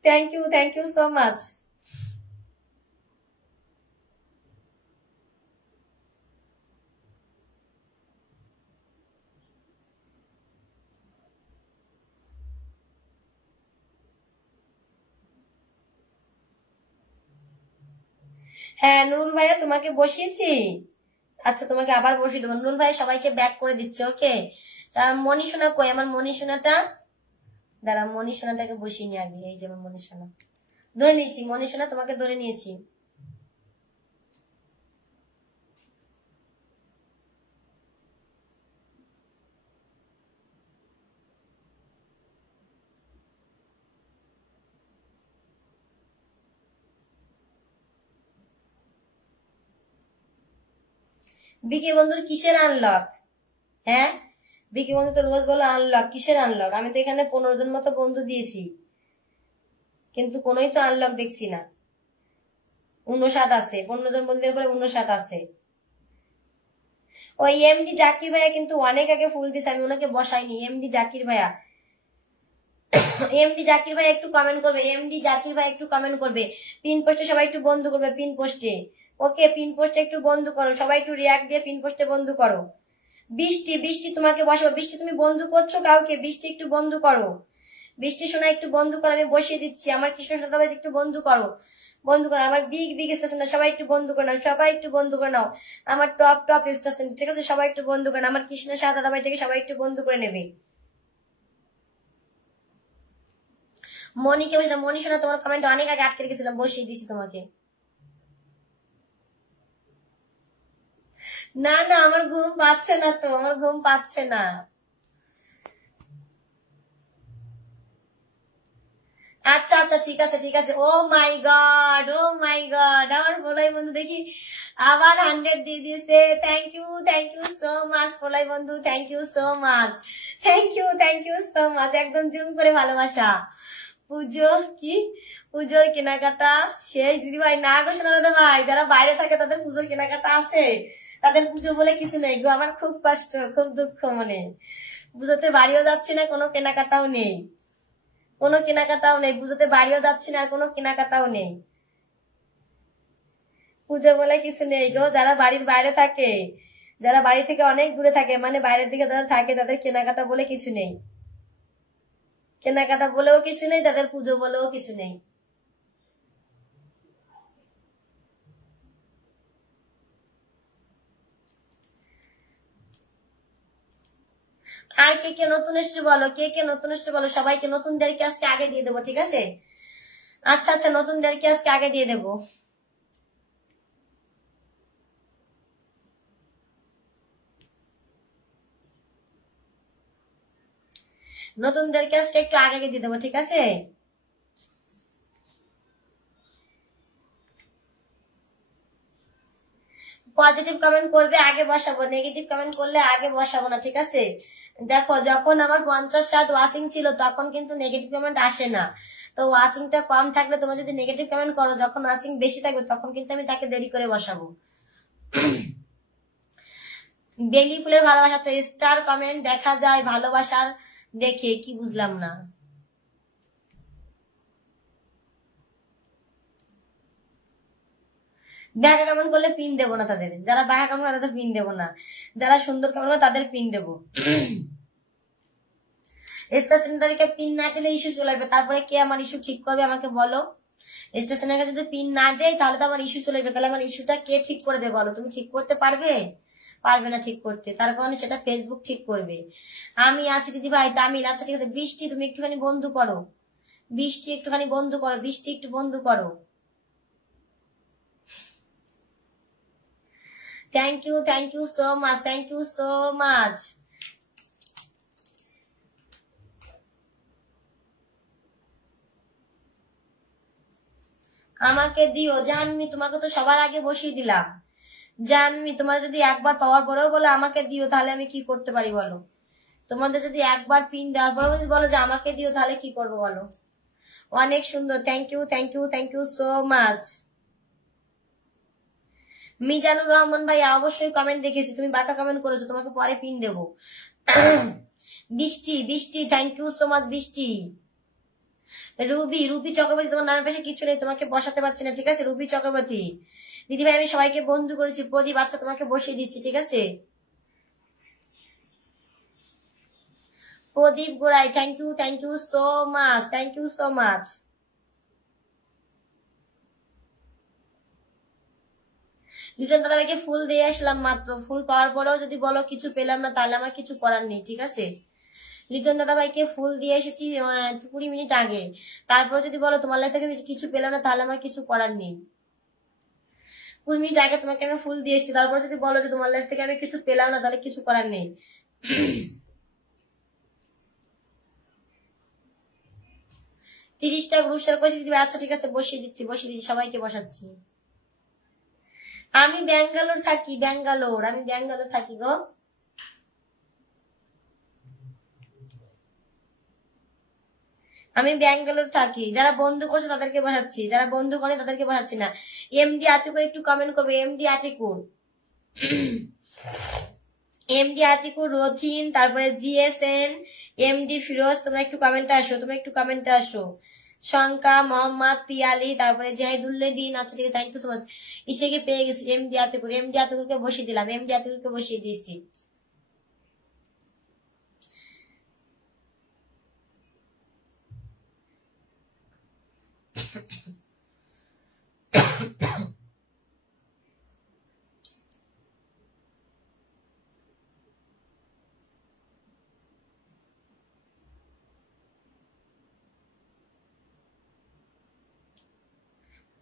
Thank you so much. হ্যাঁ নুরুল ভাইয়া তোমাকে বসিয়েছি, আচ্ছা তোমাকে আবার বসিয়ে দেবো। নুরুল ভাই সবাইকে ব্যাক করে দিচ্ছে, ওকে? মনীষোনা কই? আমার মনীষোনাটা, দাঁড়া মনীষোনাটাকে বসিয়ে নিয়ে আগে। এই যে আমার মনীষোনা, ধরে নিয়েছি। মনীষোনা তোমাকে ধরে নিয়েছি। বিকি বন্ধুর কিসের আনলক? হ্যাঁ বিকি বন্ধু তো রোজ বলো আনলক, কিসের আনলক? আমি তো এখানে 15 জন মতো বন্ধু দিয়েছি, কিন্তু কোনোই তো আনলক দেখছি না। 59 আছে, 15 জন বন্ধুদের পরে 59 আছে। ওই এমডি জাকির ভাইয়া কিন্তু অনেক আগে ফুল দিছে, আমি ওনাকে বসাইনি। এমডি জাকির ভাইয়া, এমডি জাকির ভাই একটু কমেন্ট করবে, এমডি জাকির ভাই একটু কমেন্ট করবে। পিন পোস্টে সবাই একটু বন্ধ করবে, পিন পোস্টে। ওকে, পিন পোস্টে একটু বন্ধ করো, সবাই একটু রিয়াক্ট দিয়ে পিন পোস্টে বন্ধ করো। বৃষ্টি, বৃষ্টি তোমাকে বসাবো। বৃষ্টি তুমি বন্ধ করছো কাউকে? বৃষ্টি একটু বন্ধ করো, বৃষ্টি শোনা একটু বন্ধ করো, আমি বসিয়ে দিচ্ছি। আমার কৃষ্ণ সোনা ভাই একটু বন্ধ করো, বন্ধ করো। আমার বিগ বিগ স্টেশন সবাই একটু বন্ধ করে নাও, সবাই একটু বন্ধ করে নাও। আমার টপ টপ স্টেশন, ঠিক আছে? সবাই একটু বন্ধ করে নাও। আমার কৃষ্ণ সাদা দাদা ভাইটাকে সবাই একটু বন্ধ করে নেবে। মনিকে বলছিলাম, মনি শোনা তোমার কমেন্ট অনেক আগে আটকে রেখেছিলাম, বসিয়ে দিছি তোমাকে। না না, আমার ঘুম পাচ্ছে না তো, আমার ঘুম পাচ্ছে না। আচ্ছা আচ্ছা, ঠিক আছে ঠিক আছে। ও my god, O my god, আমার প্রলয় বন্ধু দেখি আবার 100 দিয়ে দিয়েছে। Thank you so much Pralay বন্ধু, thank you so much, thank you so much. একদম জুম করে ভালোবাসা। পুজো কি, পুজোর কেনাকাটা শেষ দিদি ভাই? না গো সোনাদাদা ভাই, যারা বাইরে থাকে তাদের পুজোর কেনাকাটা আছে, তাদের পুজো বলে কিছু নেই গো। আমার খুব কষ্ট, খুব দুঃখ মনে। পুজোতে বাড়িও যাচ্ছি না, কোনো কেনাকাটাও নেই, কোনো কেনাকাটাও নেই। পুজোতে বাড়িও যাচ্ছি না, আর কোনো কেনাকাটাও নেই। পুজো বলে কিছু নেই গো। যারা বাড়ির বাইরে থাকে, যারা বাড়ি থেকে অনেক দূরে থাকে, মানে বাইরের দিকে যারা থাকে, তাদের কেনাকাটা বলে কিছু নেই, কেনাকাটা বলেও কিছু নেই, তাদের পুজো বলেও কিছু নেই। আর কে কে নতুন এসছে বলো, কে কে নতুন এসছে বলো। সবাইকে নতুনদেরকে আজকে আগে দিয়ে দেবো, ঠিক আছে? আচ্ছা আচ্ছা, নতুনদেরকে আজকে আগে দিয়ে দেবো। নতুনদেরকে আজকে একটু আগে দিয়ে দেবো, ঠিক আছে? পজিটিভ কমেন্ট করবে আগে বসাবো, নেগেটিভ কমেন্ট করলে আগে বসাবো না, ঠিক আছে? দেখো, যখন আমার 50-60 ওয়াচিং ছিল তখন কিন্তু নেগেটিভ কমেন্ট আসে না। তো ওয়াচিংটা কম থাকলে তোমরা যদি নেগেটিভ কমেন্ট করো, যখন ওয়াচিং বেশি থাকবে তখন কিন্তু আমি তাকে দেরি করে বসাবো। বেলি ফুলের ভালোবাসা আছে, স্টার কমেন্ট দেখা যায় ভালোবাসার দেখে, কি বুঝলাম না। দেখা কেমন করলে পিন দেবো না তাদের, যারা দেখা কেমন তাদের পিন দেবো না, যারা সুন্দর কেমন তাদের পিন দেবো। স্টেশনারিকে পিন না দিলে ইস্যু চলে আসবে, তারপরে কে আমার ইস্যু ঠিক করবে আমাকে বলো। স্টেশনারিকে যদি পিন না দেয় তাহলে তো আমার ইস্যু চলে আসবে, তাহলে আমার ইস্যুটা কে ঠিক করে দেবে বলো? তুমি ঠিক করতে পারবে? পারবে না ঠিক করতে, তার কারণে সেটা ফেসবুক ঠিক করবে। আমি আছি দিদি ভাই, তামিল, আচ্ছা ঠিক আছে। বৃষ্টি তুমি একটুখানি বন্ধু করো, বৃষ্টি একটুখানি বন্ধু করো, বৃষ্টি একটু বন্ধু করো। Thank you so much, thank you so much. আমাকে দিও জানমি, তোমাকে তো সবার আগে বসিয়ে দিলাম। জানমি তোমার যদি একবার পাওয়ার পরেও বলো আমাকে দিও, তাহলে আমি কি করতে পারি বলো? তোমাদের যদি একবার পিন দেওয়ার পরেও যদি বলো যে আমাকে দিও, তাহলে কি করবো বলো? অনেক সুন্দর, thank you so much. Mizanur Rahman ভাই অবশ্যই কমেন্ট দেখেছি, তুমি বাঁকা কমেন্ট করেছো, তোমাকে পরে পিন দেবো। বৃষ্টি বৃষ্টি থ্যাংক ইউ সো মাচ বৃষ্টি। রুবি চক্রবর্তী, তোমার নামের পাশে কিছু নেই, তোমাকে বসাতে পারছি না, ঠিক আছে? রুবি চক্রবর্তী দিদি ভাই আমি সবাইকে বন্ধু করেছি। প্রদীপ, আচ্ছা তোমাকে বসিয়ে দিচ্ছি, ঠিক আছে? Pradip Gorai thank you so much, thank you so much. Liton দাদাকে ফুল দিয়ে আসলাম মাত্র, ফুল পাওয়ার পরেও যদি বলো কিছু পেলাম না, তাহলে আমার কিছু করার নেই, ঠিক আছে? লিটন দাদা ভাইকে ফুল দিয়ে এসেছি 20 মিনিট আগে, তারপর যদি বলো তোমার লাইফ থেকে কিছু পেলাম না, তাহলে আমার কিছু করার নেই। 20 মিনিট আগে তোমাকে আমি ফুল দিয়ে এসেছি, তারপর যদি বলো যে তোমার লাইফ থেকে আমি কিছু পেলাম না, তাহলে কিছু করার নেই। 30টা গ্রুপ শেয়ার করেছি দিদি ভাই, আচ্ছা ঠিক আছে বসিয়ে দিচ্ছি, সবাইকে বসাচ্ছি। আমি ব্যাঙ্গালোর থাকি, আমি ব্যাঙ্গালোর থাকি গো। আমি ব্যাঙ্গালোর থাকি, যারা বন্ধু করছে তাদেরকে বসাচ্ছি, যারা বন্ধু করে তাদেরকে বসাচ্ছি না। এমডি আতিকুর একটু কমেন্ট করবে, এমডি আতিকুর, এমডি আতিকুর, রথিন, তারপরে জিএসএন, এমডি ফিরোজ, তোমরা একটু কমেন্টে আসো, শঙ্কা, মোহাম্মদ, পিয়ালি, তারপরে জাহিদুল্লাদিন, আচ্ছা ঠিক আছে থ্যাংক ইউ সো মাচ। ইসেকে পেয়ে গেছি, এমডি আতিকুরকে বসিয়ে দিলাম, এমডি আতিকুরকে বসিয়ে দিয়েছি।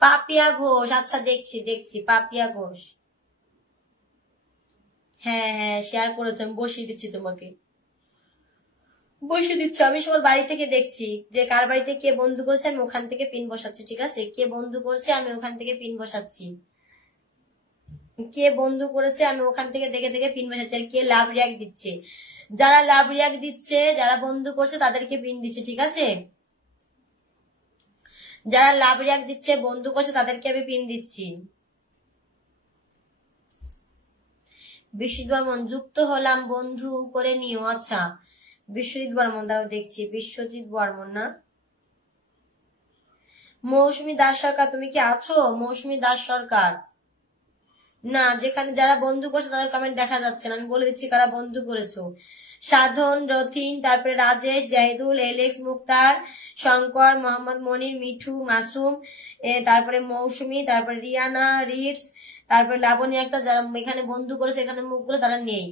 পাপিয়া ঘোষ, আচ্ছা দেখছি পাপিয়া ঘোষ, হ্যাঁ শেয়ার করেছো, আমি বসিয়ে দিচ্ছি, তোমাকে বসিয়ে দিচ্ছি। আমি সবার বাড়ি থেকে দেখছি যে কার বাড়িতে কে বন্ধু করছে, আমি ওখান থেকে পিন বসাচ্ছি, ঠিক আছে? কে বন্ধু করছে আমি ওখান থেকে পিন বসাচ্ছি, কে বন্ধু করেছে আমি ওখান থেকে দেখে দেখে পিন বসাচ্ছি। আর কে লাভ রিয়াক্ট দিচ্ছে, যারা লাভ রিয়াক্ট দিচ্ছে, যারা বন্ধু করছে তাদেরকে পিন দিচ্ছে, ঠিক আছে? যারা লাভ রিয়াক্ট দিচ্ছে, বন্ধু করছে, তাদেরকে আমি পিন দিচ্ছি। বিশ্বজিৎ বর্মন, যুক্ত হলাম, বন্ধু করে নিও। আচ্ছা বিশ্বজিৎ বর্মন, দাঁড়াও দেখছি, বিশ্বজিৎ বর্মন না, মৌসুমী দাস সরকার, তুমি কি আছো? মৌসুমী দাস সরকার না, যেখানে যারা বন্ধু করছে তাদের কমেন্ট দেখা যাচ্ছে না, আমি বলে দিচ্ছি কারা বন্ধু করেছো। সাধন, রথিন, তারপরে রাজেশ, জাহিদুল, এলেক্স, মুক্তার, শঙ্কর, মোহাম্মদ মনির, মিঠু, মাসুম, তারপরে মৌসুমী, তারপরে রিয়ানা, রিটস, তারপরে লাবণী একটা, যারা এখানে বন্ধু করেছে, এখানে মুখগুলো তারা নেই।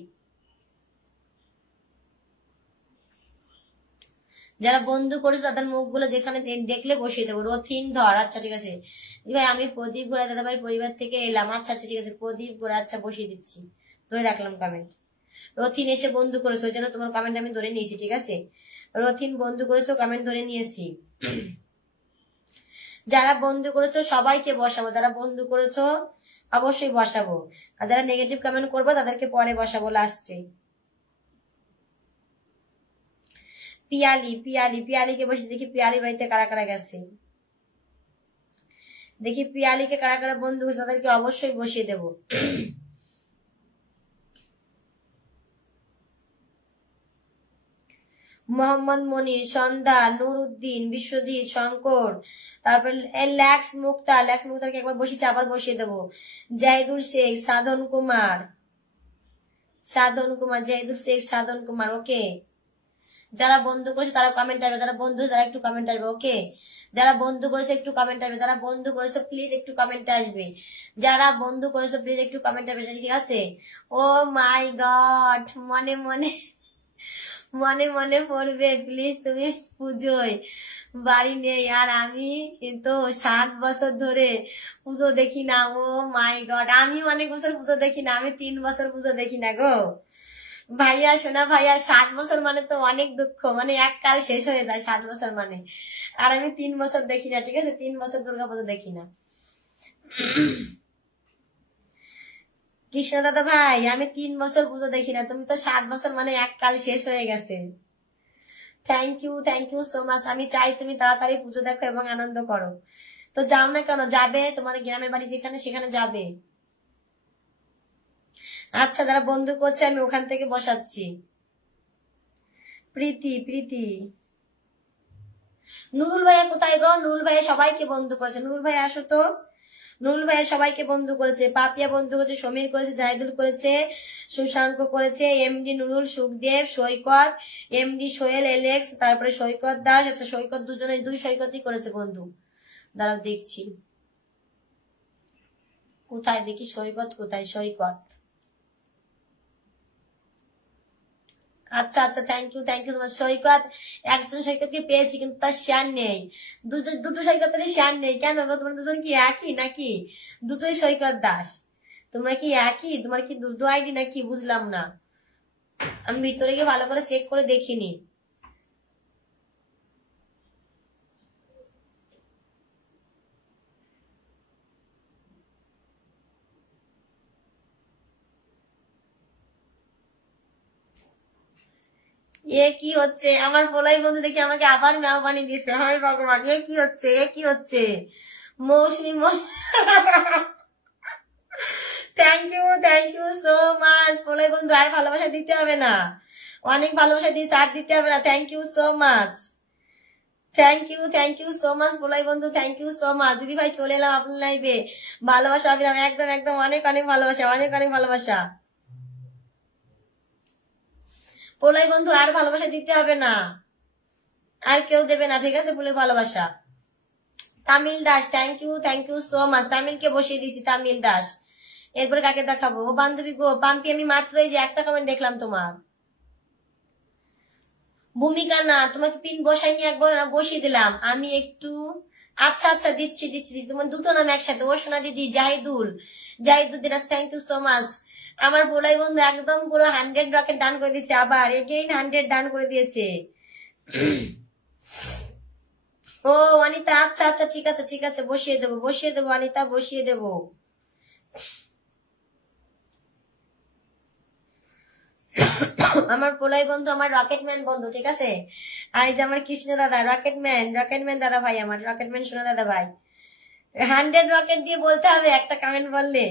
যারা বন্ধু করেছে তাদের মুখগুলো যেখানে দেখলে বসিয়ে দেবো। রথিন ধর, আচ্ছা ঠিক আছে ভাই, আমি প্রদীপ গোড়া দাদা ভাই পরিবার থেকে এলাম, আচ্ছা ঠিক আছে প্রদীপ গোড়া, আচ্ছা বসিয়ে দিচ্ছি, ধরে রাখলাম কমেন্ট। রথিন এসে বন্ধু করেছো, ওই জন্য তোমার কমেন্ট আমি ধরে নিয়েছি, ঠিক আছে? রথিন বন্ধু করেছো, কমেন্ট ধরে নিয়েছি। যারা বন্ধু করেছো সবাইকে বসাবো, যারা বন্ধু করেছো অবশ্যই বসাবো, আর যারা নেগেটিভ কমেন্ট করবো তাদেরকে পরে বসাবো লাস্টে। পিয়ালিকে বসে দেখি পিয়ালি বাড়িতে কারা কারা গেছে, দেখি পিয়ালিকে কারা কারা বন্ধু করছে, তাদেরকে অবশ্যই বসিয়ে দেবো। মোহাম্মদ মনির, সন্ধ্যা, নুরউদ্দিন, বিশ্বজিৎ, শঙ্কর, তারপর ল্যাক্স মুক্তারকে একবার বসিয়েছে, আবার বসিয়ে দেবো। জাহিদুল শেখ, সাধন কুমার, জাহিদুল শেখ, সাধন কুমার। ওকে, যারা বন্ধু করেছে তারা কমেন্ট আসবে, যারা বন্ধু তারা একটু কমেন্ট আসবে। ওকে, যারা বন্ধু করেছে একটু কমেন্ট আসবে, যারা বন্ধু করেছে প্লিজ একটু কমেন্টে আসবে, যারা বন্ধু করেছে প্লিজ একটু কমেন্ট আসবে, ঠিক আছে? ও মাই গড, মনে মনে মনে মনে পড়বে প্লিজ, তুমি পুজোয় বাড়ি নেই আর আমি তো 7 বছর ধরে পুজো দেখি না। ও মাই গড, আমি অনেক বছর পুজো দেখি না, আমি 3 বছর পুজো দেখি না গো ভাইয়া, শোনা ভাইয়া। 7 বছর মানে তো অনেক দুঃখ, মানে এক কাল শেষ হয়ে যায় 7 বছর মানে। আর আমি 3 বছর দেখি না, ঠিক আছে? 3 বছর দুর্গাপুজো দেখি না। কৃষ্ণ দাদা ভাই, আমি 3 বছর পুজো দেখি না, তুমি তো 7 বছর মানে এক কাল শেষ হয়ে গেছে। Thank you so much. আমি চাই তুমি তাড়াতাড়ি পুজো দেখো এবং আনন্দ করো। তো যাও না কেন, যাবে তোমার গ্রামের বাড়ি যেখানে, সেখানে যাবে। আচ্ছা, যারা বন্ধু করছে আমি ওখান থেকে বসাচ্ছি। প্রীতি নুরুল ভাইয়া কোথায় গো? নুরুল ভাইয়া সবাইকে বন্ধু করেছে। নুরুল ভাইয়া আসো তো। নুরুল ভাইয়া সবাইকে বন্ধু করেছে, পাপিয়া বন্ধু করেছে, সমীর করেছে, জাহিদুল করেছে, সুশাঙ্ক করেছে, এমডি নুরুল, সুখদেব, সৈকত, এমডি সোহেল, এলেক্স, তারপরে সৈকত দাস। আচ্ছা, সৈকত দুজনে 2 সৈকতই করেছে বন্ধু। দাঁড়াও দেখছি কোথায়, দেখি সৈকত কোথায়, সৈকত। আচ্ছা, থ্যাংক ইউ সো মাচ। সৈকত, একজন সৈকতকে পেয়েছি কিন্তু তার শেয়ার নেই। দুটো সৈকতের শেয়ার নেই কেন গো? তোমার দুজন কি একই নাকি? দুটোই সৈকত দাস। তোমরা কি একই? তোমার কি দুটো আইডি নাকি? বুঝলাম না, আমি ভিতরে গিয়ে ভালো করে চেক করে দেখিনি। এ কি হচ্ছে? আমার পোলাই বন্ধু দেখি আমাকে আবার ম্যাও বানিয়ে দিয়েছে। হয় ভগবান, এ কি হচ্ছে? মৌসুমী থ্যাংক ইউ সো মাচ পোলাই বন্ধু। আর ভালোবাসা দিতে হবে না, অনেক ভালোবাসা দিয়েছে, আর দিতে হবে না। Thank you so much, thank you so much পোলাই বন্ধু, থ্যাংক ইউ সো মাচ। দিদি ভাই চলে এলাম আপনার লাইভে। ভালোবাসা অবিরাম, একদম অনেক ভালোবাসা, অনেক ভালোবাসা পোলাই বন্ধু। আর ভালোবাসা দিতে হবে না, আর কেউ দেবে না, ঠিক আছে? ফুলের ভালোবাসা। Tamil Das, thank you so much. তামিলকে বসিয়ে দিয়েছি, তামিল দাস। এরপরে কাকে দেখাবো? ও বান্ধবী গো, পাম্পি, আমি মাত্রই যে একটা কমেন্ট দেখলাম তোমার। ভূমিকা না, তোমাকে পিন বসাইনি, একবার বসিয়ে দিলাম আমি একটু। আচ্ছা দিচ্ছি। তোমার দুটো নাম একসাথে, ও সোনা দিদি, জাহিদুল দিনাজ, থ্যাংক ইউ সো মাচ। আমার পোলাই বন্ধু একদম পুরো 100 রকেট ডান করে দিচ্ছে, আবার এগেইন 100 ডান করে দিয়েছে। ও অনিতা, আচ্ছা ঠিক আছে বসিয়ে দেবো অনিতা, বসিয়ে দেবো। আমার পোলাই বন্ধু, আমার রকেটম্যান বন্ধু, ঠিক আছে? আর এই যে আমার কৃষ্ণ দাদা, রকেটম্যান দাদা ভাই, আমার রকেটম্যান সোনা দাদা ভাই। 100 রকেট দিয়ে বলতে হবে একটা কমেন্ট বললে?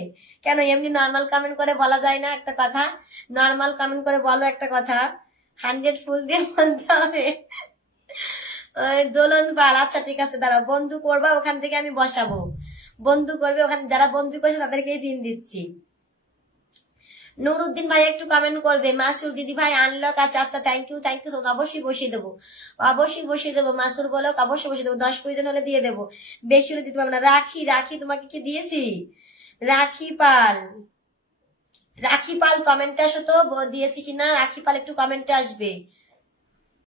কেন এমনি নর্মাল কমেন্ট করে বলা যায় না একটা কথা? নর্মাল কমেন্ট করে বলো একটা কথা, 100 ফুল দিয়ে বলতে হবে। দোলন পাল, আচ্ছা ঠিক আছে, দাঁড়াও। বন্ধু করবা, ওখান থেকে আমি বসাবো। বন্ধু করবে ওখানে, যারা বন্ধু করছে তাদেরকেই পিন দিচ্ছি। নুরউদ্দিন ভাই একটু কমেন্ট করবে। মাসুর দিদি ভাই আনলক আছে, আচ্ছা থ্যাংক ইউ অবশ্যই বসিয়ে দেবো। মাসুর বলো, অবশ্যই বসিয়ে দেবো। 10-20 জন হলে দিয়ে দেবো, বেশি হলে দিতে পারবো না। রাখি তোমাকে কি দিয়েছি? রাখি পাল কমেন্টে আসো তো, দিয়েছি কিনা। রাখি পাল একটু কমেন্টে আসবে।